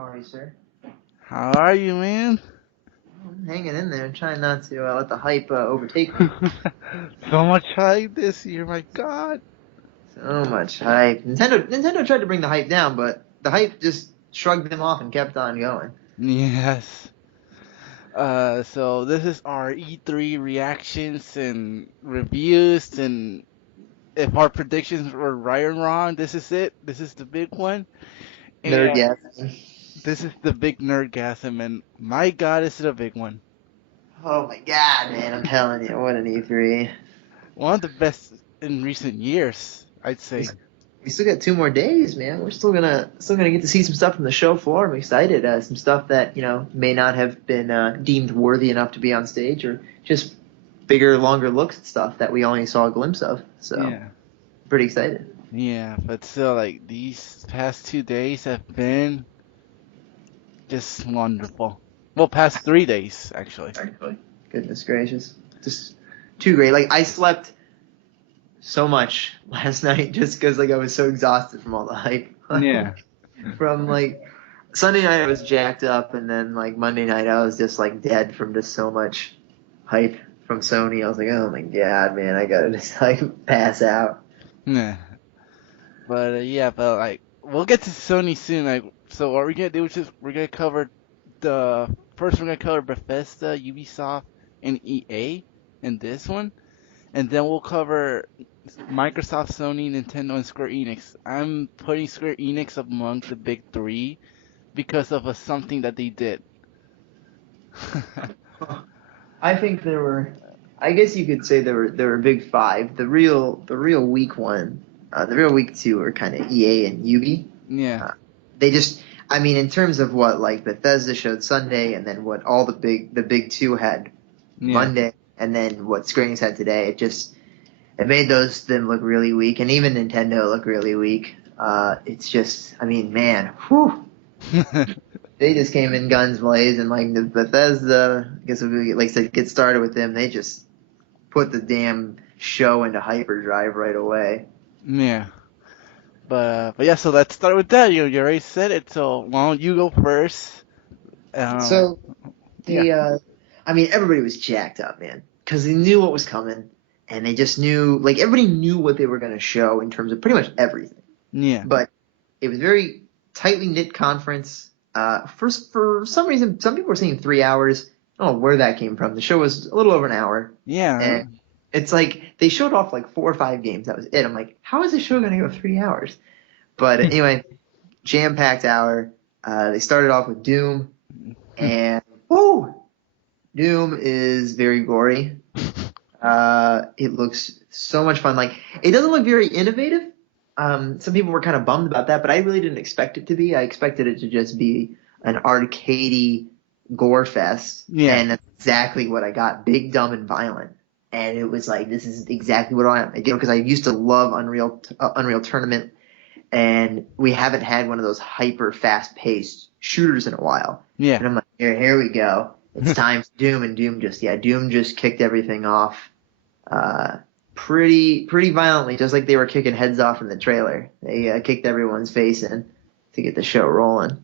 How are you, sir? How are you, man? I'm hanging in there, trying not to let the hype overtake me. So much hype this year, my God. So much hype. Nintendo tried to bring the hype down, but the hype just shrugged them off and kept on going. Yes. So this is our E3 reactions and reviews, and if our predictions were right or wrong, this is it. This is the big one, Nerd and gas. this is the big nerdgasm, and my God, this is a big one. Oh my god, man! I'm telling you, what an E3. One of the best in recent years, I'd We, say. we still got 2 more days, man. We're still gonna get to see some stuff from the show floor. I'm excited. Some stuff that may not have been deemed worthy enough to be on stage, or just bigger, longer looks at stuff that we only saw a glimpse of. So Yeah. pretty excited. Yeah, but still, like, these past 2 days have been just wonderful. Well, past 3 days, actually. Actually. Goodness gracious. Just too great. Like I slept so much last night just because like I was so exhausted from all the hype. Yeah. From like Sunday night I was jacked up and then like Monday night I was just like dead from just so much hype from Sony. I was like, oh my god, man, I gotta just like pass out. Yeah. But yeah, but like we'll get to Sony soon. Like, so what we're gonna do is just we're gonna cover the first. We're gonna cover Bethesda, Ubisoft, and EA in this one, and then we'll cover Microsoft, Sony, Nintendo, and Square Enix. I'm putting Square Enix among the big three because of something that they did. I think there were, I guess you could say there were big five. The real weak one, the real weak two are kind of EA and Ubi. Yeah, Uh, they just, I mean, in terms of what like Bethesda showed Sunday, and then what all the big two had yeah, Monday, and then what Square Enix had today, it made those them look really weak, and even Nintendo look really weak. It's just, I mean, man, whew, they just came in guns blazing. Like the Bethesda, I guess if we like to get started with them, they just put the damn show into hyperdrive right away. yeah. But yeah, so let's start with that. You already said it, so why don't you go first? Um, So yeah, they, I mean, everybody was jacked up, man, because they knew what was coming, and they just knew, like, everybody knew what they were going to show in terms of pretty much everything. yeah, But it was very tightly knit conference. For some reason, some people were saying 3 hours. I don't know where that came from. The show was a little over an hour, yeah. and it's like they showed off like 4 or 5 games. That was it. I'm like, how is this show going to go 3 hours? But anyway, jam packed hour. They started off with Doom, and whoo, Doom is very gory. It looks so much fun. Like it doesn't look very innovative. Some people were kind of bummed about that, but I really didn't expect it to be. I expected it to just be an arcadey gore fest, Yeah. and that's exactly what I got. Big, dumb, and violent. And it was like this is exactly what I want. Because I used to love Unreal Tournament, and we haven't had one of those hyper fast paced shooters in a while. Yeah. And I'm like, here we go. It's time for Doom, and Doom just kicked everything off uh, pretty violently, just like they were kicking heads off in the trailer. They kicked everyone's face in to get the show rolling.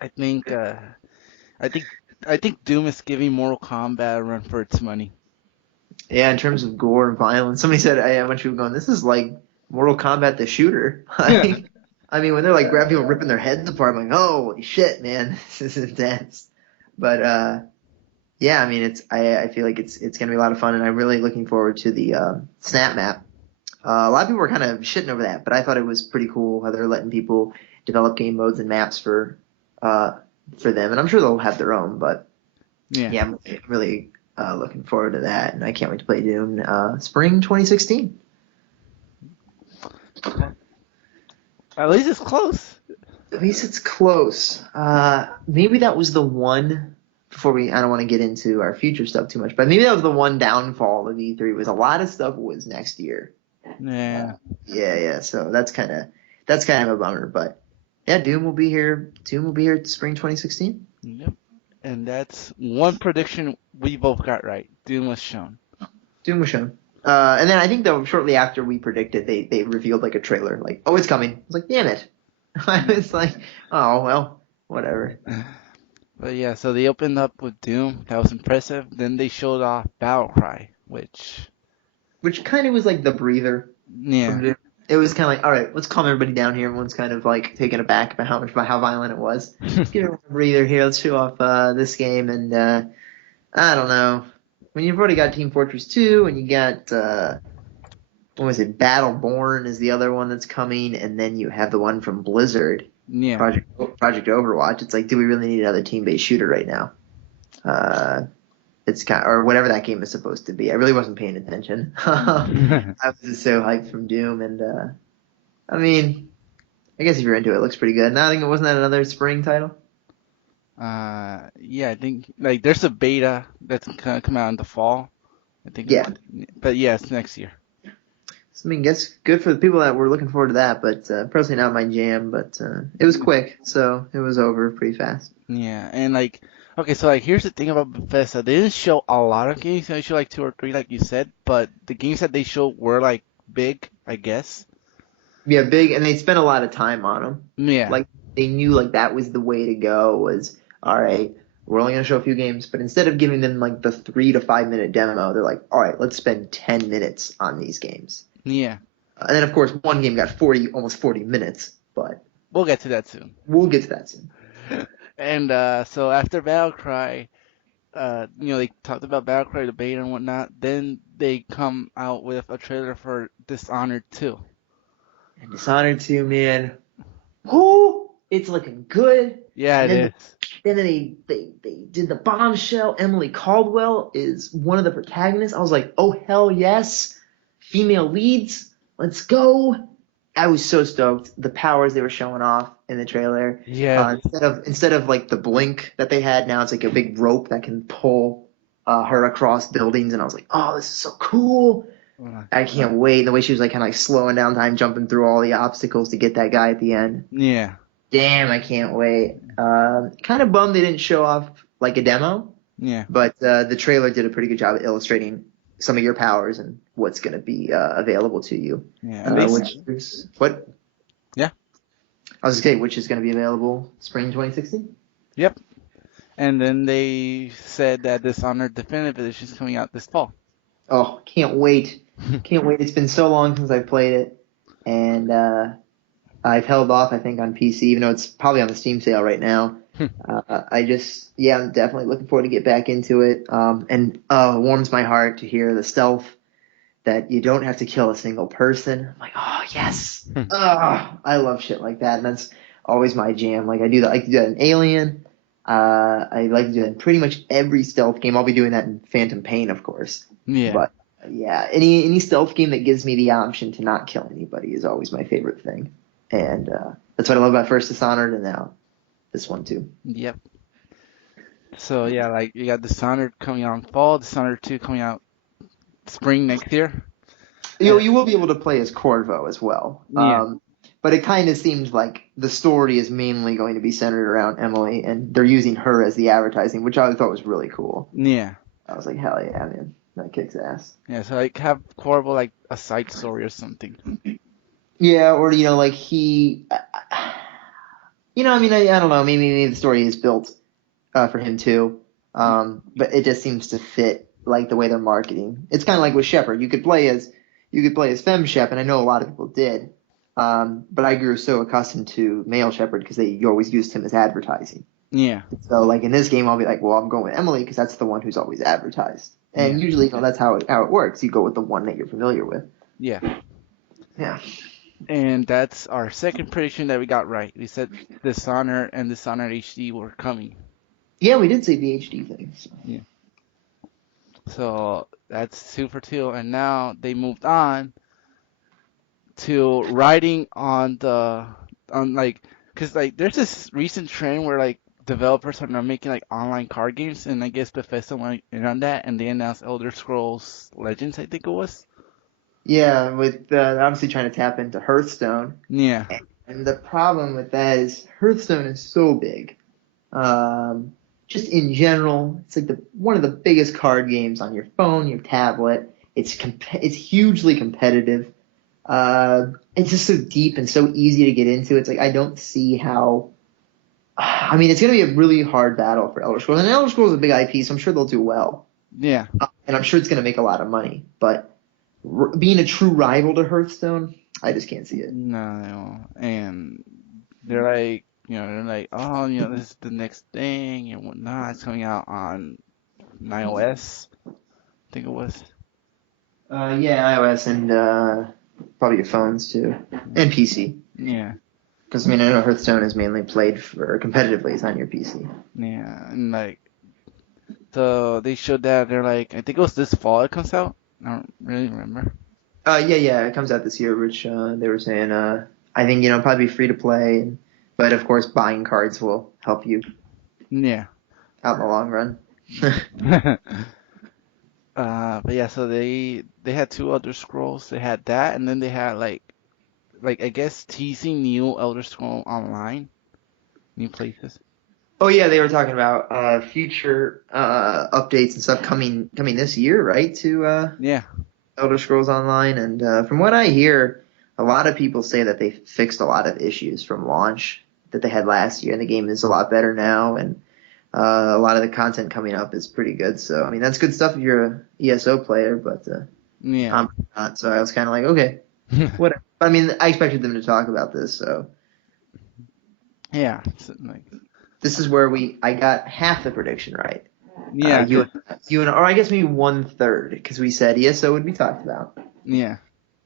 I think I think I think Doom is giving Mortal Kombat a run for its money. Yeah, in terms of gore and violence, somebody said I went to going, this is like Mortal Kombat the shooter. Yeah. I mean, when they're like grabbing people ripping their heads apart, I'm like, holy shit, man, this is intense. But yeah, I mean, I feel like it's gonna be a lot of fun, and I'm really looking forward to the snap map. A lot of people were kind of shitting over that, but I thought it was pretty cool how they're letting people develop game modes and maps uh, for them, and I'm sure they'll have their own. But Yeah. yeah, I'm really looking forward to that, and I can't wait to play Doom spring 2016. At least it's close. At least it's close. Maybe that was the one before we. I don't want to get into our future stuff too much, but maybe that was the one downfall of E3 was a lot of stuff was next year. Yeah. Yeah. So that's kind of a bummer, but yeah, Doom will be here. Doom will be here spring 2016. Yep. And that's one prediction we both got right. Doom was shown. Doom was shown. And then I think though shortly after we predicted, they revealed like a trailer, like, oh, it's coming. I was like, damn it. I was like, oh well, whatever. But yeah, so they opened up with Doom. That was impressive. Then they showed off Battlecry, which, Which kind of was like the breather from yeah, Doom. It was kind of like, all right, let's calm everybody down here. Everyone's kind of like taken aback about how violent it was. Let's give everyone a breather here. Let's show off this game, and I don't know. When you've already got Team Fortress 2, and you got what was it? Battleborn is the other one that's coming, and then you have the one from Blizzard, yeah, Project Overwatch. It's like, do we really need another team-based shooter right now? It's kind of, or whatever that game is supposed to be. I really wasn't paying attention. I was just so hyped from Doom, and I mean, I guess if you're into it, it looks pretty good. Now, I think it wasn't that another spring title. yeah. I think like there's a beta that's gonna come out in the fall. I think, Yeah, but yeah, it's next year. so, I mean, that's good for the people that were looking forward to that, but personally not my jam. But it was quick, so it was over pretty fast. Yeah, and like, okay, so like, here's the thing about Bethesda. They didn't show a lot of games. They showed like two or three, like you said, but the games that they showed were like big, I guess. Yeah, big, and they spent a lot of time on them. Yeah, Like they knew like that was the way to go. Was all right. We're only gonna show a few games, but instead of giving them like the 3 to 5 minute demo, they're like, all right, let's spend 10 minutes on these games. yeah. And then of course one game got 40 minutes, but We'll get to that soon. we'll get to that soon. And so after Battlecry, they talked about Battlecry, the beta and whatnot. Then they come out with a trailer for Dishonored 2. And Dishonored 2, man, whoo, it's looking good. Yeah, And it then is. then they did the bombshell. Emily Caldwell is one of the protagonists. I was like, oh hell yes, female leads, let's go. I was so stoked. The powers they were showing off in the trailer. Yeah, Instead of like the blink that they had, now it's like a big rope that can pull her across buildings. And I was like, oh, this is so cool. I can't wait. And the way she was like kind of like slowing down time, jumping through all the obstacles to get that guy at the end. yeah, Damn, I can't wait. Kind of bummed they didn't show off like a demo, yeah, but the trailer did a pretty good job of illustrating some of your powers and what's going to be available to you. yeah. And they, Which is what? yeah, I was going to say, which is going to be available spring 2016. yep. And then they said that Dishonored Definitive Edition is coming out this fall. Oh, can't wait. Can't wait. It's been so long since I've played it, and I've held off, I think, on PC, even though it's probably on the Steam sale right now. I'm definitely looking forward to get back into it. And it warms my heart to hear the stealth that you don't have to kill a single person. I'm like, oh yes, I love shit like that, and that's always my jam. Like I do that. I like to do that in Alien. I like to do that in pretty much every stealth game. I'll be doing that in Phantom Pain, of course. Yeah. But yeah, any stealth game that gives me the option to not kill anybody is always my favorite thing. And that's what I love about first Dishonored, and now this one too. Yep. So yeah, like you got Dishonored coming out in fall, Dishonored 2 coming out spring next year. You will be able to play as Corvo as well. Yeah. But it kind of seems like the story is mainly going to be centered around Emily, and they're using her as the advertising, which I thought was really cool. Yeah. I was like, hell yeah, man, that kicks ass. Yeah, so like have Corvo like a side story or something. Yeah, or like he, I mean, I don't know, maybe the story is built for him too, but it just seems to fit like the way they're marketing. It's kind of like with Shepard. You could play as Femme Shep, and I know a lot of people did, but I grew so accustomed to male Shepard because you always used him as advertising. Yeah. So like in this game, I'll be like, well, I'm going with Emily because that's the one who's always advertised, and usually that's how it works. You go with the one that you're familiar with. Yeah. Yeah. And that's our second prediction that we got right. We said Dishonored and Dishonored HD were coming. Yeah, we did say the HD thing. So. Yeah. So that's 2 for 2, and now they moved on to writing on because like there's this recent trend where like developers are now making like online card games, and I guess Bethesda went in on that, and they announced Elder Scrolls Legends, I think it was. Yeah, with obviously trying to tap into Hearthstone. Yeah. And the problem with that is Hearthstone is so big. Just in general, it's like one of the biggest card games on your phone, your tablet. It's hugely competitive. It's just so deep and so easy to get into. It's like I don't see how I mean, it's going to be a really hard battle for Elder Scrolls. And Elder Scrolls is a big IP, so I'm sure they'll do well. Yeah. And I'm sure it's going to make a lot of money. But being a true rival to Hearthstone, I just can't see it. No. And they're like, they're like, oh, this is the next thing and whatnot. It's coming out on iOS, I think it was. Yeah, iOS and probably your phones too, and PC. Yeah. Because I mean, I know Hearthstone is mainly played for competitively. It's on your PC. Yeah. And like, so they showed that they're like, I think it was this fall it comes out. I don't really remember. Yeah, it comes out this year, which they were saying. I think probably free to play, but of course, buying cards will help you Yeah. out in the long run. But yeah, so they had two Elder Scrolls. They had that, and then they had like I guess teasing new Elder Scroll Online, new places. Oh yeah, they were talking about future updates and stuff coming this year, right? To Yeah, Elder Scrolls Online, and from what I hear, a lot of people say that they fixed a lot of issues from launch that they had last year, and the game is a lot better now, and a lot of the content coming up is pretty good. So I mean, that's good stuff if you're a ESO player, but yeah, I'm not. So I was kind of like, okay, whatever. I mean, I expected them to talk about this, so yeah, so, like this is where I got half the prediction right. yeah, You and, or I guess maybe 1/3, because we said ESO would be talked about, yeah,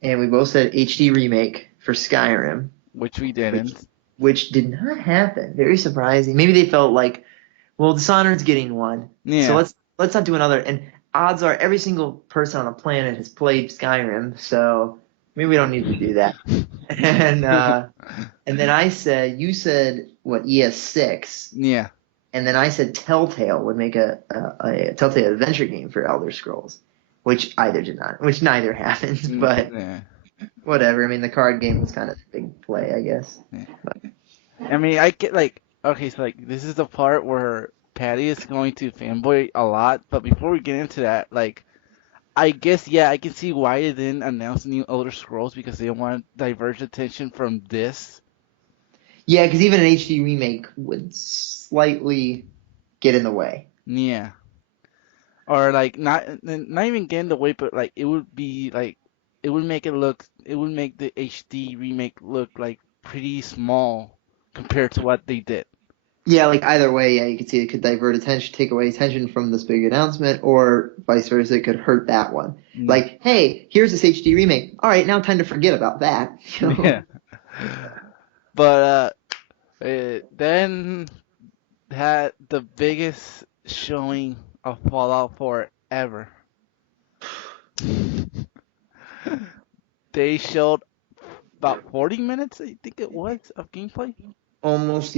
and we both said HD remake for Skyrim, which we didn't. which did not happen. Very surprising. Maybe they felt like, well, Dishonored's getting one, so Yeah, let's not do another. And odds are every single person on the planet has played Skyrim, so maybe we don't need to do that. And then you said what, ES6, yeah, and then I said Telltale would make a Telltale adventure game for Elder Scrolls, which neither happened, but yeah, whatever. I mean, the card game was kind of a big play, I guess. yeah. But, I mean, I get like, okay, so like this is the part where Patty is going to fanboy a lot, but before we get into that, like, I guess yeah, I can see why they didn't announce new Elder Scrolls because they want to divert attention from this. yeah, because even an HD remake would slightly get in the way. Yeah. Or like not even get in the way, but like it would be like it would make the HD remake look like pretty small compared to what they did. Yeah, like either way, yeah, you could see it could divert attention, take away attention from this big announcement, or vice versa, it could hurt that one. Mm. Like, hey, here's this HD remake. All right, now time to forget about that. Yeah. But then had the biggest showing of Fallout 4 ever. They showed about 40 minutes, I think it was, of gameplay. Almost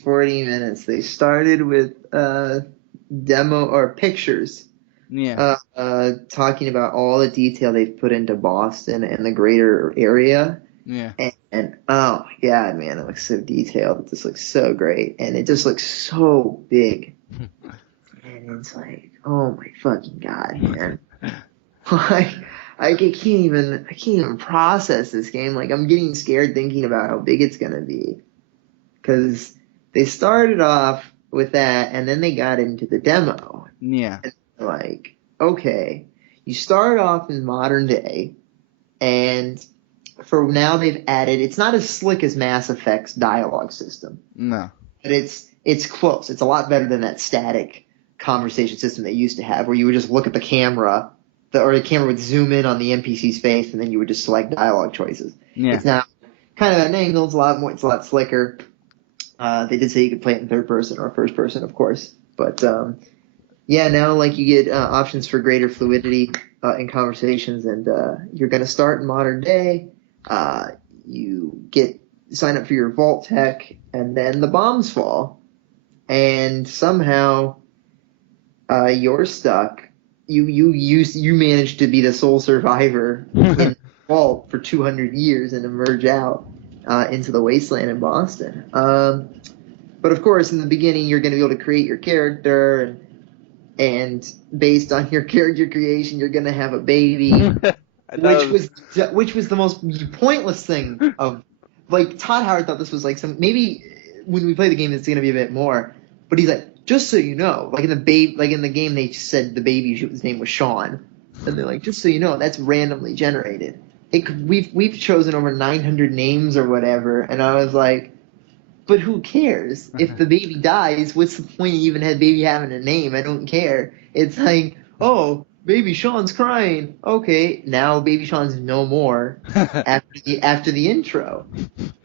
40 minutes. They started with demo or pictures, Yeah. talking about all the detail they've put into Boston and the greater area. Yeah. And oh my God, man, it looks so detailed. It just looks so great, and it just looks so big. And it's like, oh my fucking God, man! Like, I can't even process this game. Like, I'm getting scared thinking about how big it's gonna be, because they started off with that, and then they got into the demo. Yeah. And like, okay, you start off in modern day, and for now they've added, it's not as slick as Mass Effect's dialogue system, No. but it's close. It's a lot better than that static conversation system they used to have, where you would just look at the camera, or the camera would zoom in on the NPC's face, and then you would just select dialogue choices. Yeah. It's now kind of at an angle. It's a lot slicker. They did say you could play it in third person or first person, of course, but yeah, now like you get options for greater fluidity in conversations, and you're going to start in modern day. You sign up for your vault tech, and then the bombs fall, and somehow you're stuck. You managed to be the sole survivor in the vault for 200 years and emerge out into the wasteland in Boston. But of course, in the beginning, you're going to be able to create your character, and based on your character creation, you're going to have a baby. Which was the most pointless thing of, like, Todd Howard thought this was like maybe when we play the game, it's going to be a bit more. But he's like, just so you know, like in the game, they said the baby his name was Sean, and they're like, just so you know, that's randomly generated. We've chosen over 900 names or whatever, and I was like, but who cares? If the baby dies, what's the point of even had baby having a name? I don't care. It's like, oh, baby Sean's crying. Okay, now baby Sean's no more after the intro.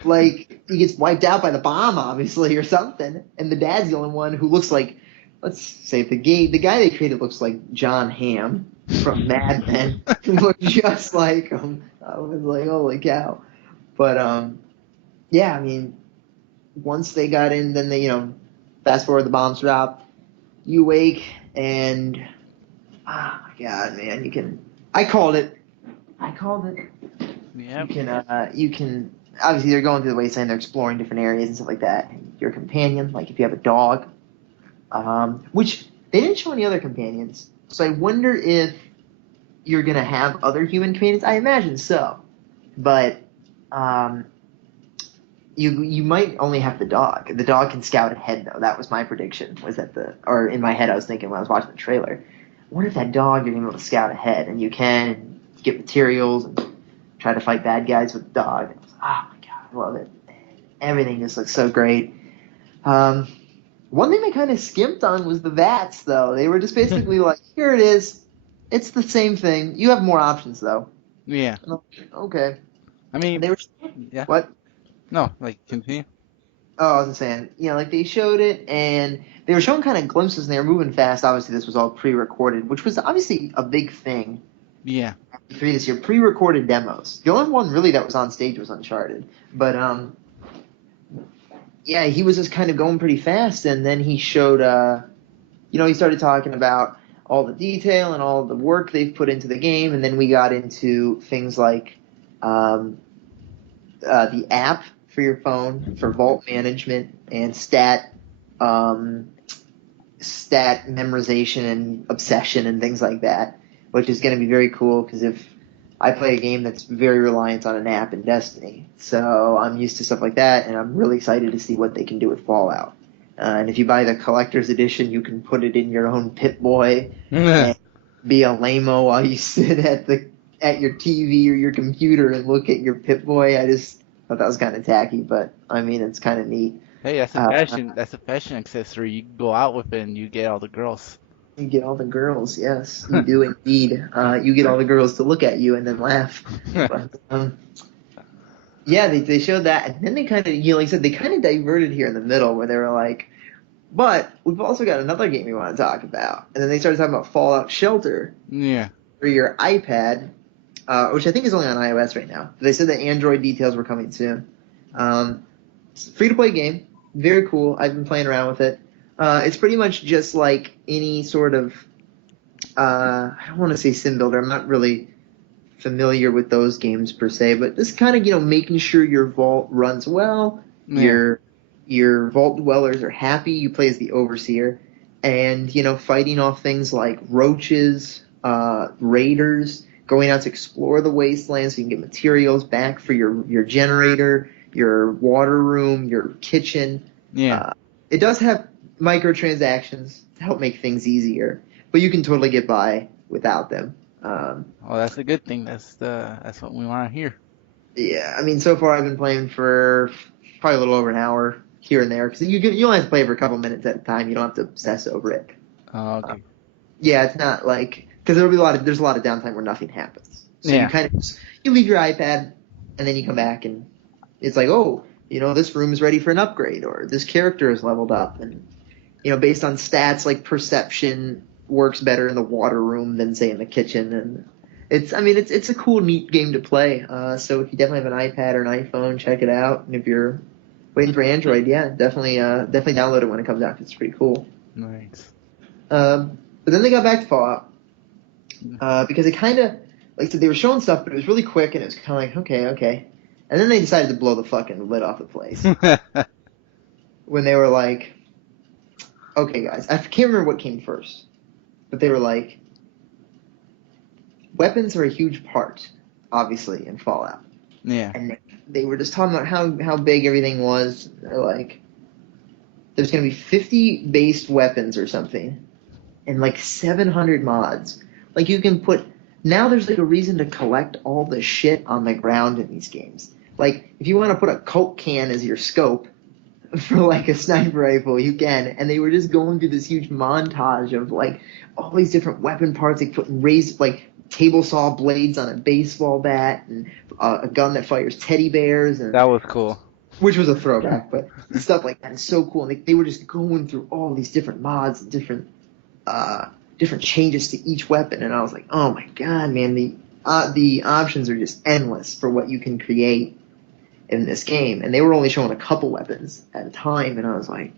Like he gets wiped out by the bomb, obviously, or something, and the dad's the only one who looks like, let's say, the guy they created looks like John Hamm from Mad Men. He looked just like him. I was like, holy cow. But yeah, I mean, once they got in, then they, fast forward, the bombs drop, you wake, and oh my god, man, I called it. Yeah. You can, obviously they're going through the wasteland, they're exploring different areas and stuff like that. Your companion, like if you have a dog, which they didn't show any other companions, so I wonder if you're gonna have other human companions. I imagine so, but you might only have the dog. The dog can scout ahead, though. That was my prediction. Or in my head, I was thinking when I was watching the trailer, what if that dog you're gonna be able to scout ahead, and you can get materials and try to fight bad guys with the dog. Oh my god, I love it. Everything just looks so great. One thing they kind of skimped on was the VATS, though. They were just basically like, here it is. It's the same thing. You have more options, though. Yeah. Okay. I mean, they were. yeah. What? No, like continue. Oh, I was saying, like they showed it, and they were showing kind of glimpses, and they were moving fast. Obviously, this was all pre-recorded, which was obviously a big thing. Yeah. E3 this year, pre-recorded demos. The only one really that was on stage was Uncharted, but yeah, he was just kind of going pretty fast, and then he showed, he started talking about all the detail and all the work they've put into the game, and then we got into things like the app for your phone for vault management and stat memorization and obsession and things like that, which is going to be very cool because if I play a game that's very reliant on an app in Destiny, so I'm used to stuff like that, and I'm really excited to see what they can do with Fallout. And if you buy the collector's edition, you can put it in your own Pip-Boy and be a lame-o while you sit at your TV or your computer and look at your Pip-Boy. I just thought that was kind of tacky, but I mean, it's kind of neat. Hey, that's a fashion. That's a fashion accessory. You can go out with it, and you get all the girls. You get all the girls, yes, you do indeed. You get all the girls to look at you and then laugh. But, yeah, they showed that, and then they kind of, like I said, they kind of diverted here in the middle where they were like, but we've also got another game we want to talk about. And then they started talking about Fallout Shelter. Yeah. For your iPad, which I think is only on iOS right now. They said that Android details were coming soon. It's a free-to-play game. Very cool. I've been playing around with it. It's pretty much just like any sort of, I don't want to say sim builder. I'm not really familiar with those games per se, but just kind of, making sure your vault runs well, Yeah. your vault dwellers are happy, you play as the overseer, and, fighting off things like roaches, raiders, going out to explore the wasteland so you can get materials back for your generator, your water room, your kitchen. Yeah. It does have microtransactions to help make things easier, but you can totally get by without them. Well, that's a good thing. That's what we want to hear. Yeah, I mean, so far I've been playing for probably a little over an hour here and there because you only have to play for a couple minutes at a time. You don't have to obsess over it. Oh, okay. Yeah, it's not like because there's a lot of downtime where nothing happens. So Yeah. you leave your iPad and then you come back and it's like, oh, this room is ready for an upgrade or this character is leveled up and based on stats like perception works better in the water room than say in the kitchen and it's a cool, neat game to play. So if you definitely have an iPad or an iPhone, check it out. And if you're waiting for Android, yeah, definitely download it when it comes out. 'Cause it's pretty cool. Nice. But then they got back to Fallout because it kind of, like I said, they were showing stuff, but it was really quick and it was kind of like, okay. And then they decided to blow the fucking lid off the place when they were like, okay, guys, I can't remember what came first, but they were like, weapons are a huge part, obviously, in Fallout. Yeah. And they were just talking about how big everything was. They're like, there's going to be 50 based weapons or something, and like 700 mods. Like you can put now there's like a reason to collect all the shit on the ground in these games. Like if you want to put a Coke can as your scope for like a sniper rifle, you can. And they were just going through this huge montage of like all these different weapon parts, like putting raised like table saw blades on a baseball bat and a gun that fires teddy bears and That was cool. which was a throwback, but stuff like that is so cool. And they were just going through all these different mods and different changes to each weapon, and I was like, oh my god, man, the options are just endless for what you can create in this game. And they were only showing a couple weapons at a time, and I was like,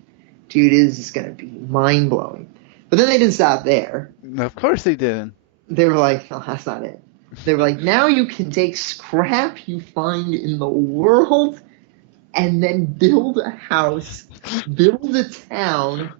dude, this is gonna be mind blowing. But then they didn't stop there. Of course they didn't. They were like, oh, that's not it. They were like, now you can take scrap you find in the world and then build a house, build a town,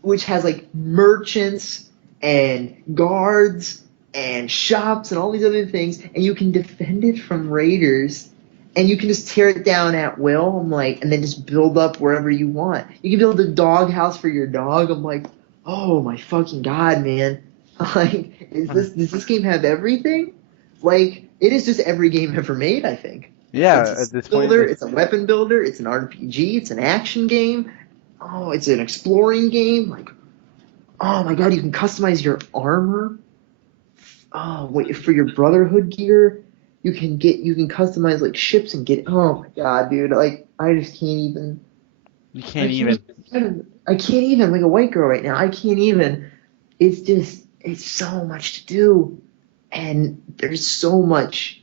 which has like merchants and guards and shops and all these other things, and you can defend it from raiders, and you can just tear it down at will. I'm like, and then just build up wherever you want. You can build a dog house for your dog. I'm like, oh my fucking god, man! Like, does this game have everything? Like, it is just every game ever made, I think. Yeah, It's at this a builder, point. it's a weapon builder, it's an RPG, it's an action game. Oh, it's an exploring game. Like, oh my god, you can customize your armor. Oh, wait, for your Brotherhood gear, you can customize like ships and get. Oh my god, dude! Like, I just can't even. You can't even. I can't even. Like a white girl right now, I can't even. It's so much to do, and there's so much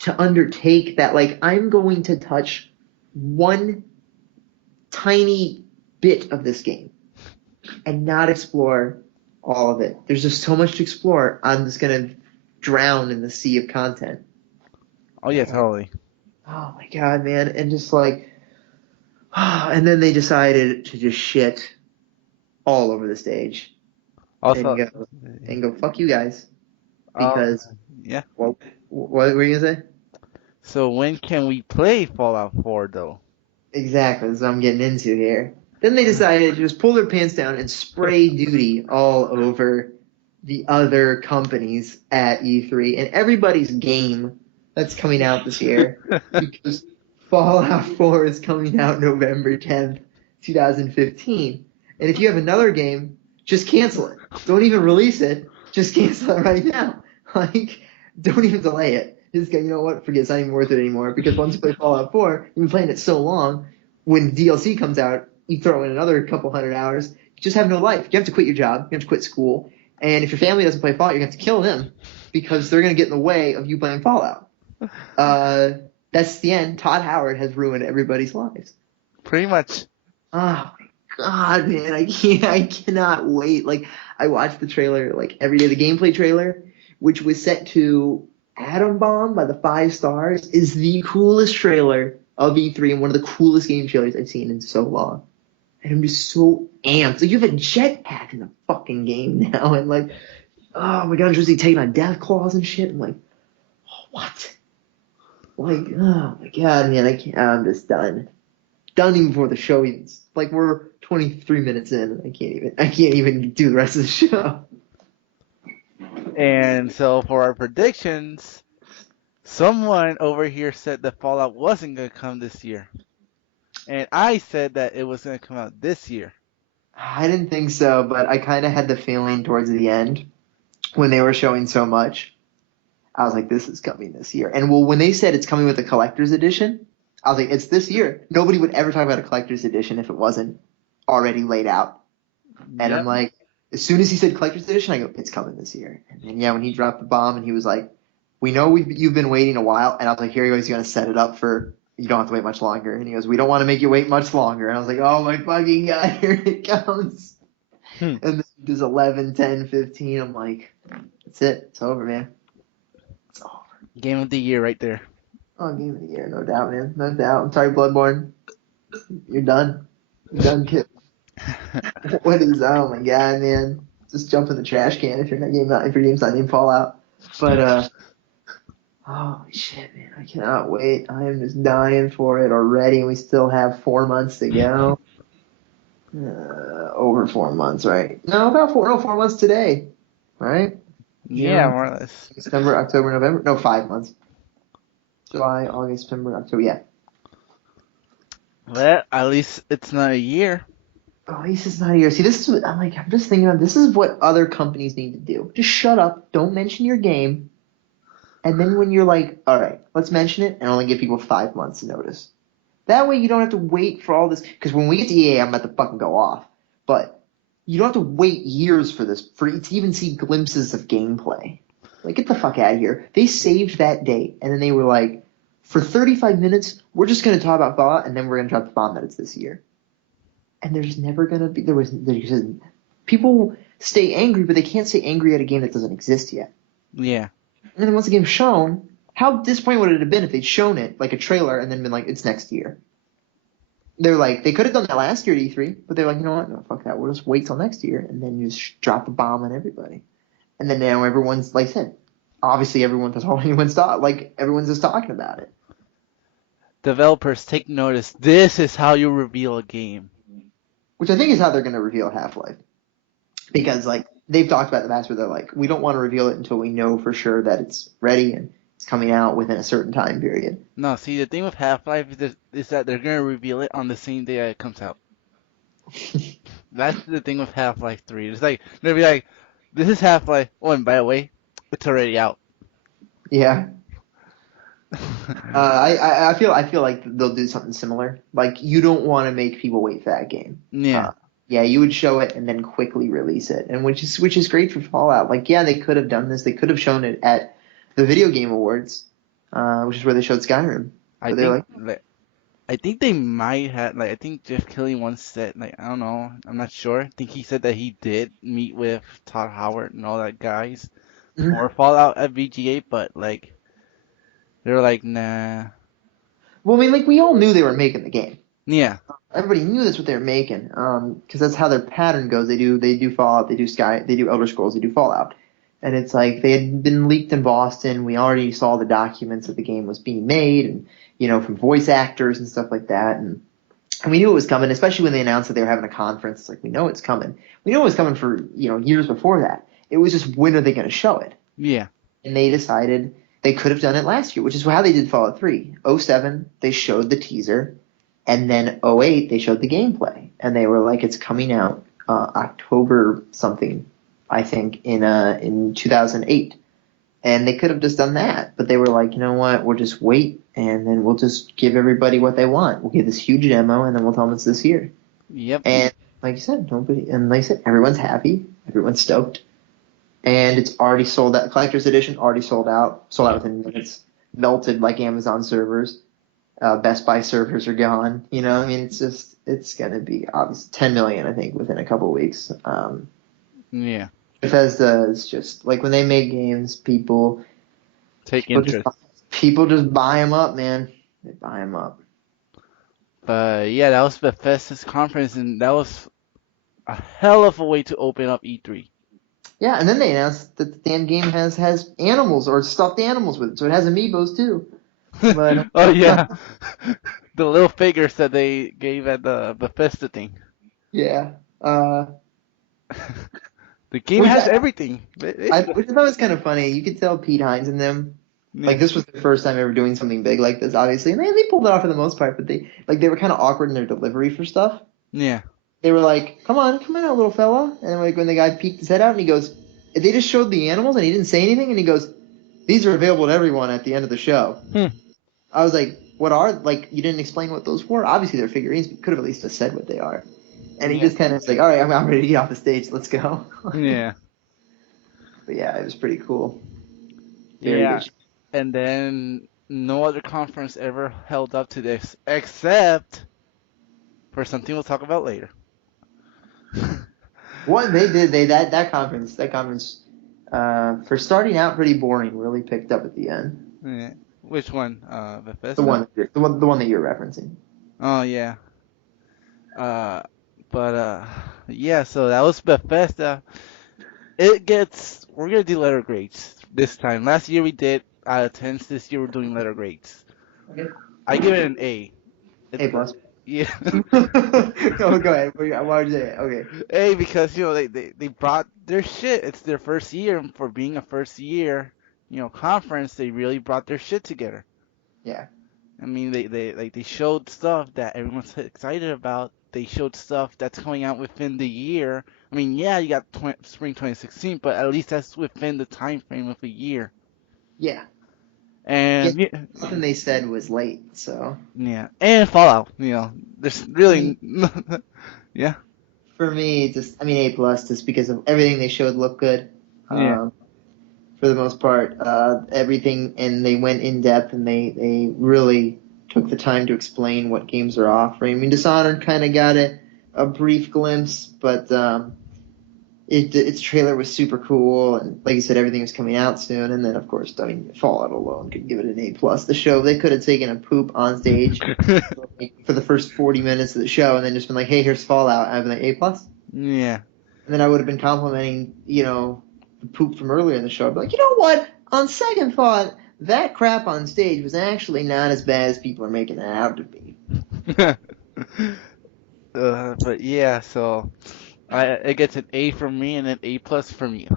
to undertake that like I'm going to touch one tiny bit of this game and not explore all of it. There's just so much to explore. I'm just gonna drown in the sea of content. Oh yeah, totally. Oh my god, man! And just like, and then they decided to just shit all over the stage Also, and go fuck you guys because yeah. well, what were you gonna say? So when can we play Fallout 4 though? Exactly, that's what I'm getting into here. Then they decided to just pull their pants down and spray duty all over the other companies at E3 and everybody's game that's coming out this year because Fallout 4 is coming out November 10th, 2015. And if you have another game, just cancel it. Don't even release it. Just cancel it right now. Like, don't even delay it. Just go, you know what? Forget it. It's not even worth it anymore. Because once you play Fallout 4, you've been playing it so long, when DLC comes out, you throw in another couple hundred hours, you just have no life. You have to quit your job. You have to quit school. And if your family doesn't play Fallout, you're going to have to kill them because they're going to get in the way of you playing Fallout. That's the end. Todd Howard has ruined everybody's lives. Pretty much. Oh my god, man! I cannot wait. Like, I watched the trailer like every day. The gameplay trailer, which was set to Atom Bomb by the 5 Stars, is the coolest trailer of E3 and one of the coolest game trailers I've seen in so long. And I'm just so amped. Like, you have a jetpack in the fucking game now, and like, oh my god, I'm supposed to be taking on death claws and shit. I'm like, oh, what? Like, oh my god, man, I'm just done. Done even before the show even. Like, we're 23 minutes in. I can't even do the rest of the show. And so for our predictions, someone over here said that Fallout wasn't going to come this year. And I said that it was going to come out this year. I didn't think so, but I kind of had the feeling towards the end when they were showing so much. I was like, this is coming this year. And well, when they said it's coming with a collector's edition, I was like, it's this year. Nobody would ever talk about a collector's edition if it wasn't already laid out. And Yep. I'm like, as soon as he said collector's edition, I go, it's coming this year. And then, yeah, when he dropped the bomb and he was like, we know you've been waiting a while. And I was like, here he goes, he's going to set it up for, you don't have to wait much longer. And he goes, we don't want to make you wait much longer. And I was like, oh my fucking God, here it comes. And then there's 11, 10, 15. I'm like, that's it. It's over, man. It's over. Game of the year right there. Oh, game of the year, no doubt, man. No doubt. I'm sorry, Bloodborne. You're done. You're done, kid. What is, oh my god, man. Just jump in the trash can if your game's not named Fallout. But, holy shit, man. I cannot wait. I am just dying for it already, and we still have 4 months to go. Over 4 months, right? No, about 4 months today, right? Yeah, June, more or less. September, October, November. No, 5 months. July, August, September, October. Yeah. Well, at least it's not a year. Oh, he's just not here. See, this is what I'm like. I'm just thinking about. This is what other companies need to do. Just shut up. Don't mention your game. And then when you're like, all right, let's mention it, and only give people 5 months to notice. That way you don't have to wait for all this. Because when we get to EA, I'm about to fucking go off. But you don't have to wait years for this, for to even see glimpses of gameplay. Like, get the fuck out of here. They saved that date, and then they were like, for 35 minutes, we're just going to talk about Fallout, and then we're going to drop the bomb that it's this year. And there's never going to be, people stay angry, but they can't stay angry at a game that doesn't exist yet. Yeah. And then once the game's shown, how disappointing would it have been if they'd shown it, like a trailer, and then been like, it's next year? They're like, they could have done that last year at E3, but they're like, you know what? No, fuck that. We'll just wait till next year, and then you just drop the bomb on everybody. And then now everyone's, like I said, obviously everyone, that's all anyone's thought, like, everyone's just talking about it. Developers, take notice. This is how you reveal a game. Which I think is how they're going to reveal Half-Life. Because, like, they've talked about in the past where they're like, we don't want to reveal it until we know for sure that it's ready and it's coming out within a certain time period. No, see, the thing with Half-Life is that they're gonna reveal it on the same day that it comes out. That's the thing with Half-Life 3. It's like, they'll be like, this is Half-Life. Oh, and by the way, it's already out. Yeah. I feel like they'll do something similar. Like, you don't want to make people wait for that game. Yeah. Yeah, you would show it and then quickly release it, and which is great for Fallout. Like, yeah, they could have done this. They could have shown it at the Video Game Awards, which is where they showed Skyrim. I But they're like, think, like, I think they might have, like, I think Jeff Keighley once said, like, I don't know, I'm not sure. I think he said that he did meet with Todd Howard and all that guys mhm. for Fallout at VGA, but, like, they were like, nah. Well, I mean, like, we all knew they were making the game. Yeah. Everybody knew that's what they were making, because that's how their pattern goes. They do Fallout, they do Elder Scrolls, they do Fallout, and it's like they had been leaked in Boston. We already saw the documents that the game was being made, and from voice actors and stuff like that, and we knew it was coming. Especially when they announced that they were having a conference, it's like we know it's coming. We know it was coming for years before that. It was just when are they going to show it? Yeah. And they decided they could have done it last year, which is how they did Fallout 3. '07, they showed the teaser. And then '08, they showed the gameplay, and they were like, "It's coming out October something, I think, in 2008." And they could have just done that, but they were like, "You know what? We'll just wait, and then we'll just give everybody what they want. We'll give this huge demo, and then we'll tell them it's this year." Yep. And like you said, everyone's happy, everyone's stoked, and it's already sold out. Collector's edition already sold out within minutes, melted like Amazon servers. Best Buy servers are gone. I mean, it's going to be obviously 10 million, I think, within a couple of weeks. Yeah. Bethesda is just like when they make games, Take people just, interest. people just buy them up, man. They buy them up. But yeah, that was Bethesda's conference, and that was a hell of a way to open up E3. Yeah, and then they announced that the damn game has animals or stuffed animals with it, so it has amiibos too. But Oh yeah, the little figures that they gave at the Bethesda thing. yeah, The game which has everything. which I thought was kind of funny. You could tell Pete Hines and them. Yeah. Like, this was their first time ever doing something big like this, obviously. And they pulled it off for the most part, but they were kind of awkward in their delivery for stuff. Yeah. They were like, come on out, little fella. And like when the guy peeked his head out and he goes, they just showed the animals and he didn't say anything. And he goes, these are available to everyone at the end of the show. I was like, you didn't explain what those were? Obviously they're figurines, but you could have at least just said what they are. And he just kind of was like, all right, I'm ready to get off the stage. Let's go. Yeah. But yeah, it was pretty cool. Very Yeah. good. And then no other conference ever held up to this, except for something we'll talk about later. What they did, that conference, for starting out pretty boring, really picked up at the end. Yeah. Which one? Bethesda? The one that you're referencing. Oh yeah. But yeah. So that was Bethesda. We're gonna do letter grades this time. Last year we did out of 10s. This year we're doing letter grades. Okay. I give it an A. A plus. Yeah. Oh, go ahead. Why would you say it? Okay. Hey, because they brought their shit. It's their first year, and for being a first year, conference, they really brought their shit together. Yeah. I mean, they showed stuff that everyone's excited about. They showed stuff that's coming out within the year. I mean, yeah, you got spring 2016, but at least that's within the time frame of a year. Yeah. Yeah. And Nothing they said was late, so. yeah, and Fallout. There's I mean, really yeah, for me, just I mean A plus, just because of everything they showed looked good. yeah, Um, for the most part, everything, and they went in depth and they really took the time to explain what games are offering. I mean, Dishonored kind of got a brief glimpse, but its trailer was super cool, and like you said, everything was coming out soon. And then, of course, I mean, Fallout alone could give it an A plus. The show, they could have taken a poop on stage for the first 40 minutes of the show, and then just been like, "Hey, here's Fallout." I'd be like, A plus. yeah. And then I would have been complimenting, the poop from earlier in the show. I'd be like, you know what? On second thought, that crap on stage was actually not as bad as people are making it out to be. But yeah, so it gets an A from me and an A plus from you.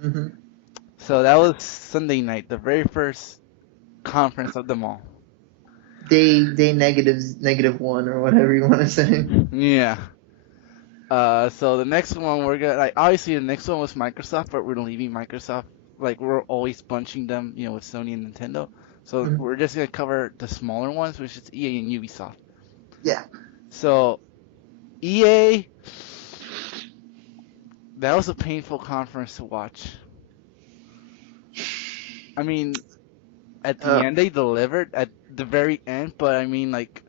Hmm. So that was Sunday night, the very first conference of them all. Day negative one or whatever you want to say. Yeah. So the next one we're gonna obviously the next one was Microsoft, but we're leaving Microsoft. Like we're always bunching them, with Sony and Nintendo. So Mhm. we're just gonna cover the smaller ones, which is EA and Ubisoft. Yeah. So EA, that was a painful conference to watch. I mean, at the Uh, end they delivered at the very end, but I mean like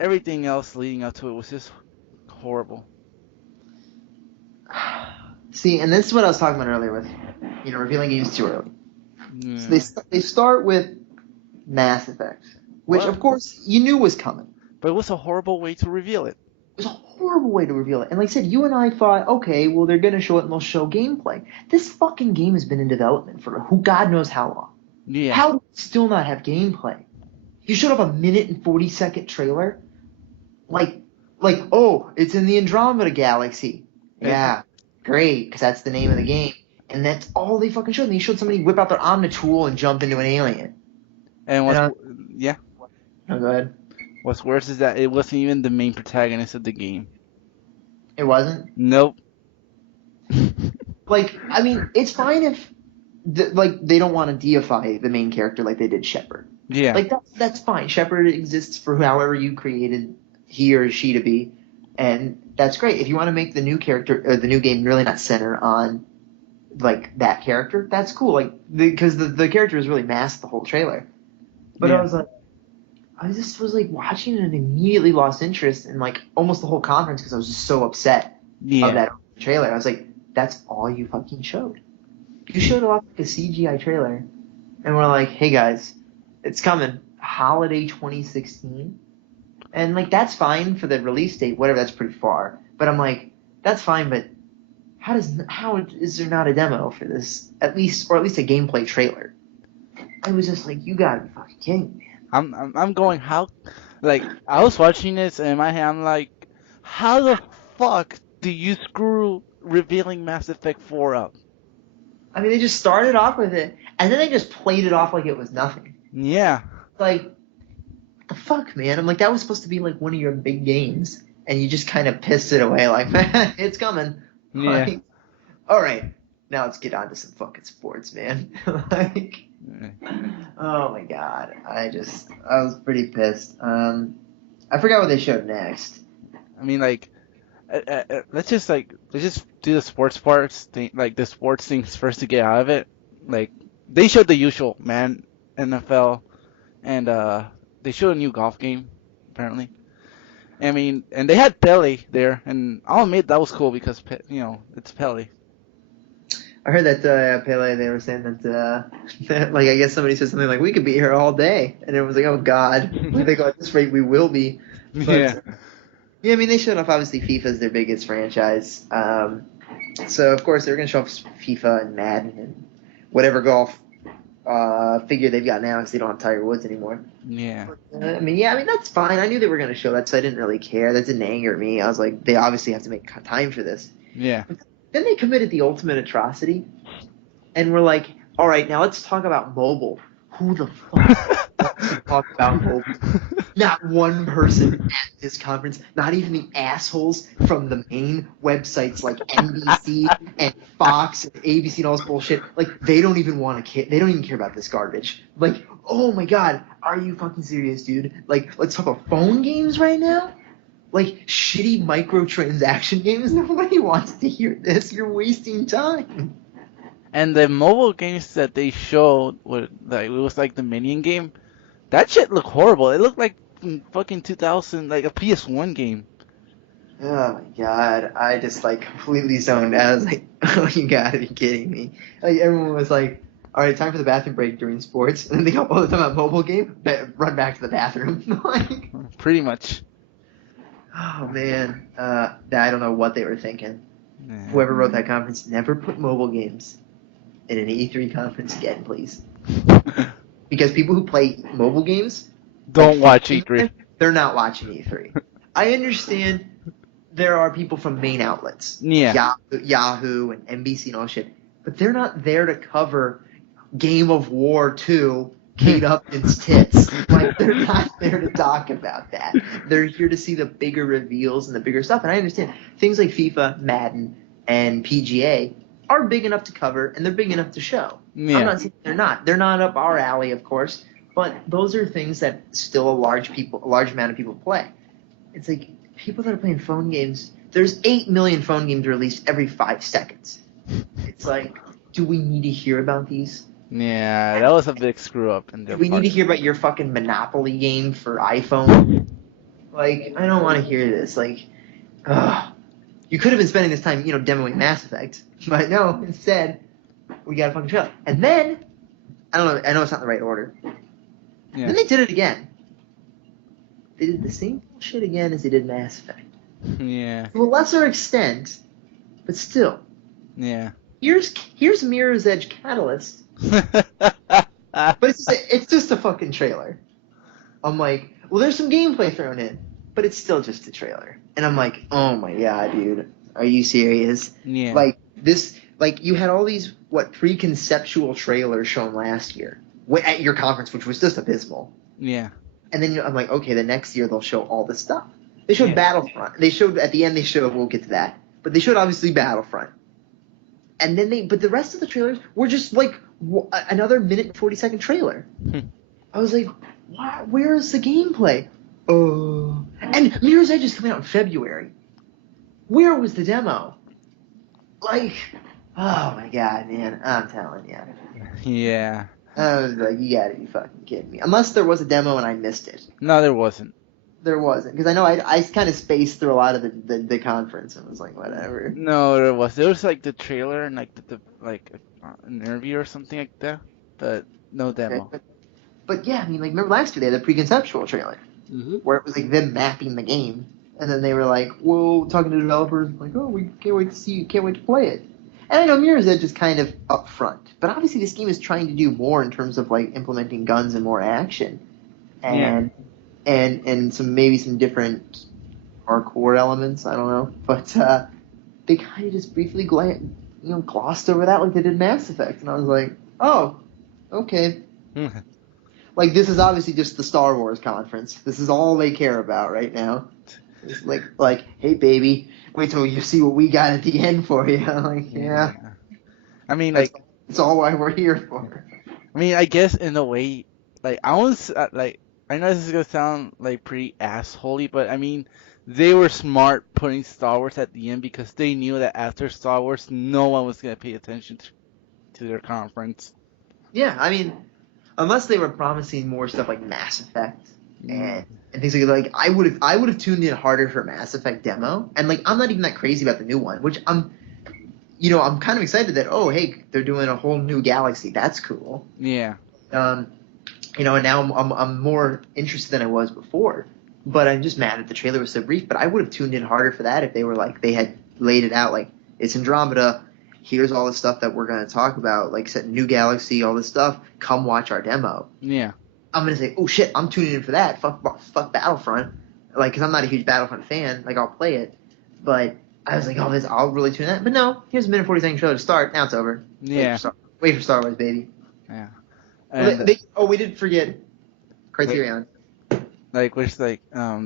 everything else leading up to it was just horrible. See, and this is what I was talking about earlier with, revealing games too early. So Yeah. they start with Mass Effect, which Well, of course you knew was coming. but it was a horrible way to reveal it. It was a horrible way to reveal it. And like I said, you and I thought, okay, well they're gonna show it and they'll show gameplay. This fucking game has been in development for who God knows how long. Yeah. How do we still not have gameplay? You showed up a minute and 40-second trailer, like oh, it's in the Andromeda Galaxy. It, Yeah, great, because that's the name of the game. And that's all they fucking showed. And they showed somebody whip out their Omnitool and jump into an alien. and And yeah, oh, go ahead. what's worse is that it wasn't even the main protagonist of the game. It wasn't. Nope. Like, I mean, it's fine if they don't want to deify the main character like they did Shepard. Yeah. Like that's fine. Shepard exists for however you created he or she to be, and that's great. If you want to make the new character or the new game really not center on like that character, that's cool. Like because the character is really masked the whole trailer. But Yeah. I just was like watching it and immediately lost interest in like almost the whole conference because I was just so upset of Yeah. that trailer. I was like, that's all you fucking showed. You showed off like a CGI trailer, and we're like, hey guys, it's coming, holiday 2016, and like that's fine for the release date, whatever. That's pretty far, but I'm like, that's fine, but how is there not a demo for this at least, or at least a gameplay trailer? I was just like, you gotta be fucking kidding me. I'm going how, like I was watching this and in my head I'm like, how the fuck do you screw revealing Mass Effect 4 up? I mean, they just started off with it, and then they just played it off like it was nothing. Yeah. Like, what the fuck, man? I'm like, that was supposed to be like one of your big games, and you just kind of pissed it away, like, it's coming. Yeah. Like, all right, now let's get on to some fucking sports, man. Like, oh my god, I was pretty pissed. I forgot what they showed next. I mean like let's just do the sports parts thing, like the sports things first to get out of it. Like they showed the usual, man, NFL, and they showed a new golf game apparently. I mean, and they had Pele there, and I'll admit that was cool because it's Pele. I heard that Pele, they were saying that like I guess somebody said something like we could be here all day, and everyone's like, oh god, we think at this rate we will be. Yeah. But yeah, I mean they showed off obviously FIFA's their biggest franchise, so of course they were gonna show off FIFA and Madden and whatever golf figure they've got now is they don't have Tiger Woods anymore. Yeah. I mean, that's fine. I knew they were going to show that, so I didn't really care. That didn't anger me. I was like, they obviously have to make time for this. Yeah. But then they committed the ultimate atrocity, and we're like, all right, now let's talk about mobile. Who the fuck wants to talk about mobile? Not one person at this conference, not even the assholes from the main websites like NBC and Fox and ABC and all this bullshit. Like, they don't even want to care. They don't even care about this garbage. Like, oh my god, are you fucking serious, dude? Like, let's talk about phone games right now? Like, shitty microtransaction games? Nobody wants to hear this. You're wasting time. And the mobile games that they showed, it was like the Minion game. That shit looked horrible. It looked like fucking 2000, like a PS1 game. Oh my god, I just like completely zoned out. I was like, oh, you gotta be kidding me. Like, everyone was like, alright, time for the bathroom break during sports. And then they go, oh, they're talking about mobile game? Run back to the bathroom. Like, Pretty much. oh man, I don't know what they were thinking. Yeah. Whoever wrote that conference, never put mobile games in an E3 conference again, please. Because people who play mobile games Don't watch E3. They're not watching E3. I understand there are people from main outlets, Yeah. Yahoo and NBC and all shit, but they're not there to cover Game of War 2, Kate Upton's tits. Like, they're not there to talk about that. They're here to see the bigger reveals and the bigger stuff. And I understand things like FIFA, Madden, and PGA are big enough to cover, and they're big enough to show. Yeah. I'm not saying they're not. They're not up our alley, of course, but those are things that still a large amount of people play. It's like, people that are playing phone games, there's 8 million phone games released every 5 seconds. It's like, do we need to hear about these? Yeah, that was a big screw up. Do we need to hear about your fucking Monopoly game for iPhone? Like, I don't want to hear this. Like, ugh. You could have been spending this time, demoing Mass Effect. But no, instead, we got a fucking trailer. And then, I don't know, I know it's not the right order. Yeah. Then they did it again. They did the same shit again as they did Mass Effect. Yeah. To a lesser extent, but still. Yeah. Here's Mirror's Edge Catalyst, but it's just a fucking trailer. I'm like, well, there's some gameplay thrown in, but it's still just a trailer. And I'm like, oh my god, dude, are you serious? Yeah. Like you had all these pre-conceptual trailers shown last year at your conference, which was just abysmal. Yeah. And then I'm like, okay, the next year they'll show all this stuff. They showed Battlefront. They showed at the end. We'll get to that, but they showed obviously Battlefront. And then but the rest of the trailers were just like another minute and 40-second trailer. I was like, where is the gameplay? And Mirror's Edge is coming out in February. Where was the demo? Like, oh my god, man, I'm telling you. Yeah. I was like, you gotta be fucking kidding me. Unless there was a demo and I missed it. No, there wasn't. There wasn't, because I know I kind of spaced through a lot of the conference and was like, whatever. No, there was. There was like the trailer and like an interview or something like that, but no demo. Okay, but yeah, I mean, like, remember last year they had the pre-conceptual trailer where it was like them mapping the game, and then they were like, well, talking to developers, like, oh, we can't wait to play it. And I know Mirror's Edge is kind of up front, but obviously this game is trying to do more in terms of like implementing guns and more action, and maybe some different hardcore elements. I don't know, but they kind of just briefly glossed over that like they did Mass Effect, and I was like, oh, okay. Like, this is obviously just the Star Wars conference. This is all they care about right now. It's like, hey, baby, wait till you see what we got at the end for you. I'm like, yeah. I mean, it's all why we're here for. I mean, I guess in a way, like, I know this is gonna sound like pretty assholey, but I mean, they were smart putting Star Wars at the end because they knew that after Star Wars, no one was gonna pay attention to their conference. Yeah, I mean, unless they were promising more stuff like Mass Effect and things like I would have tuned in harder for Mass Effect demo, and like I'm not even that crazy about the new one, which I'm kind of excited that hey, they're doing a whole new galaxy. That's cool. Yeah. And now I'm more interested than I was before, but I'm just mad that the trailer was so brief. But I would have tuned in harder for that if they were like they had laid it out like it's Andromeda. here's all the stuff that we're going to talk about, like I said, New Galaxy, all this stuff, come watch our demo. Yeah. I'm going to say, oh shit, I'm tuning in for that. Fuck Battlefront. Like, because I'm not a huge Battlefront fan. Like, I'll play it. But I was like, oh, I'll really tune in that. But no, here's a minute 40-second trailer to start. Now it's over. Yeah. Wait for Star Wars, baby. Yeah. And, we did forget Criterion.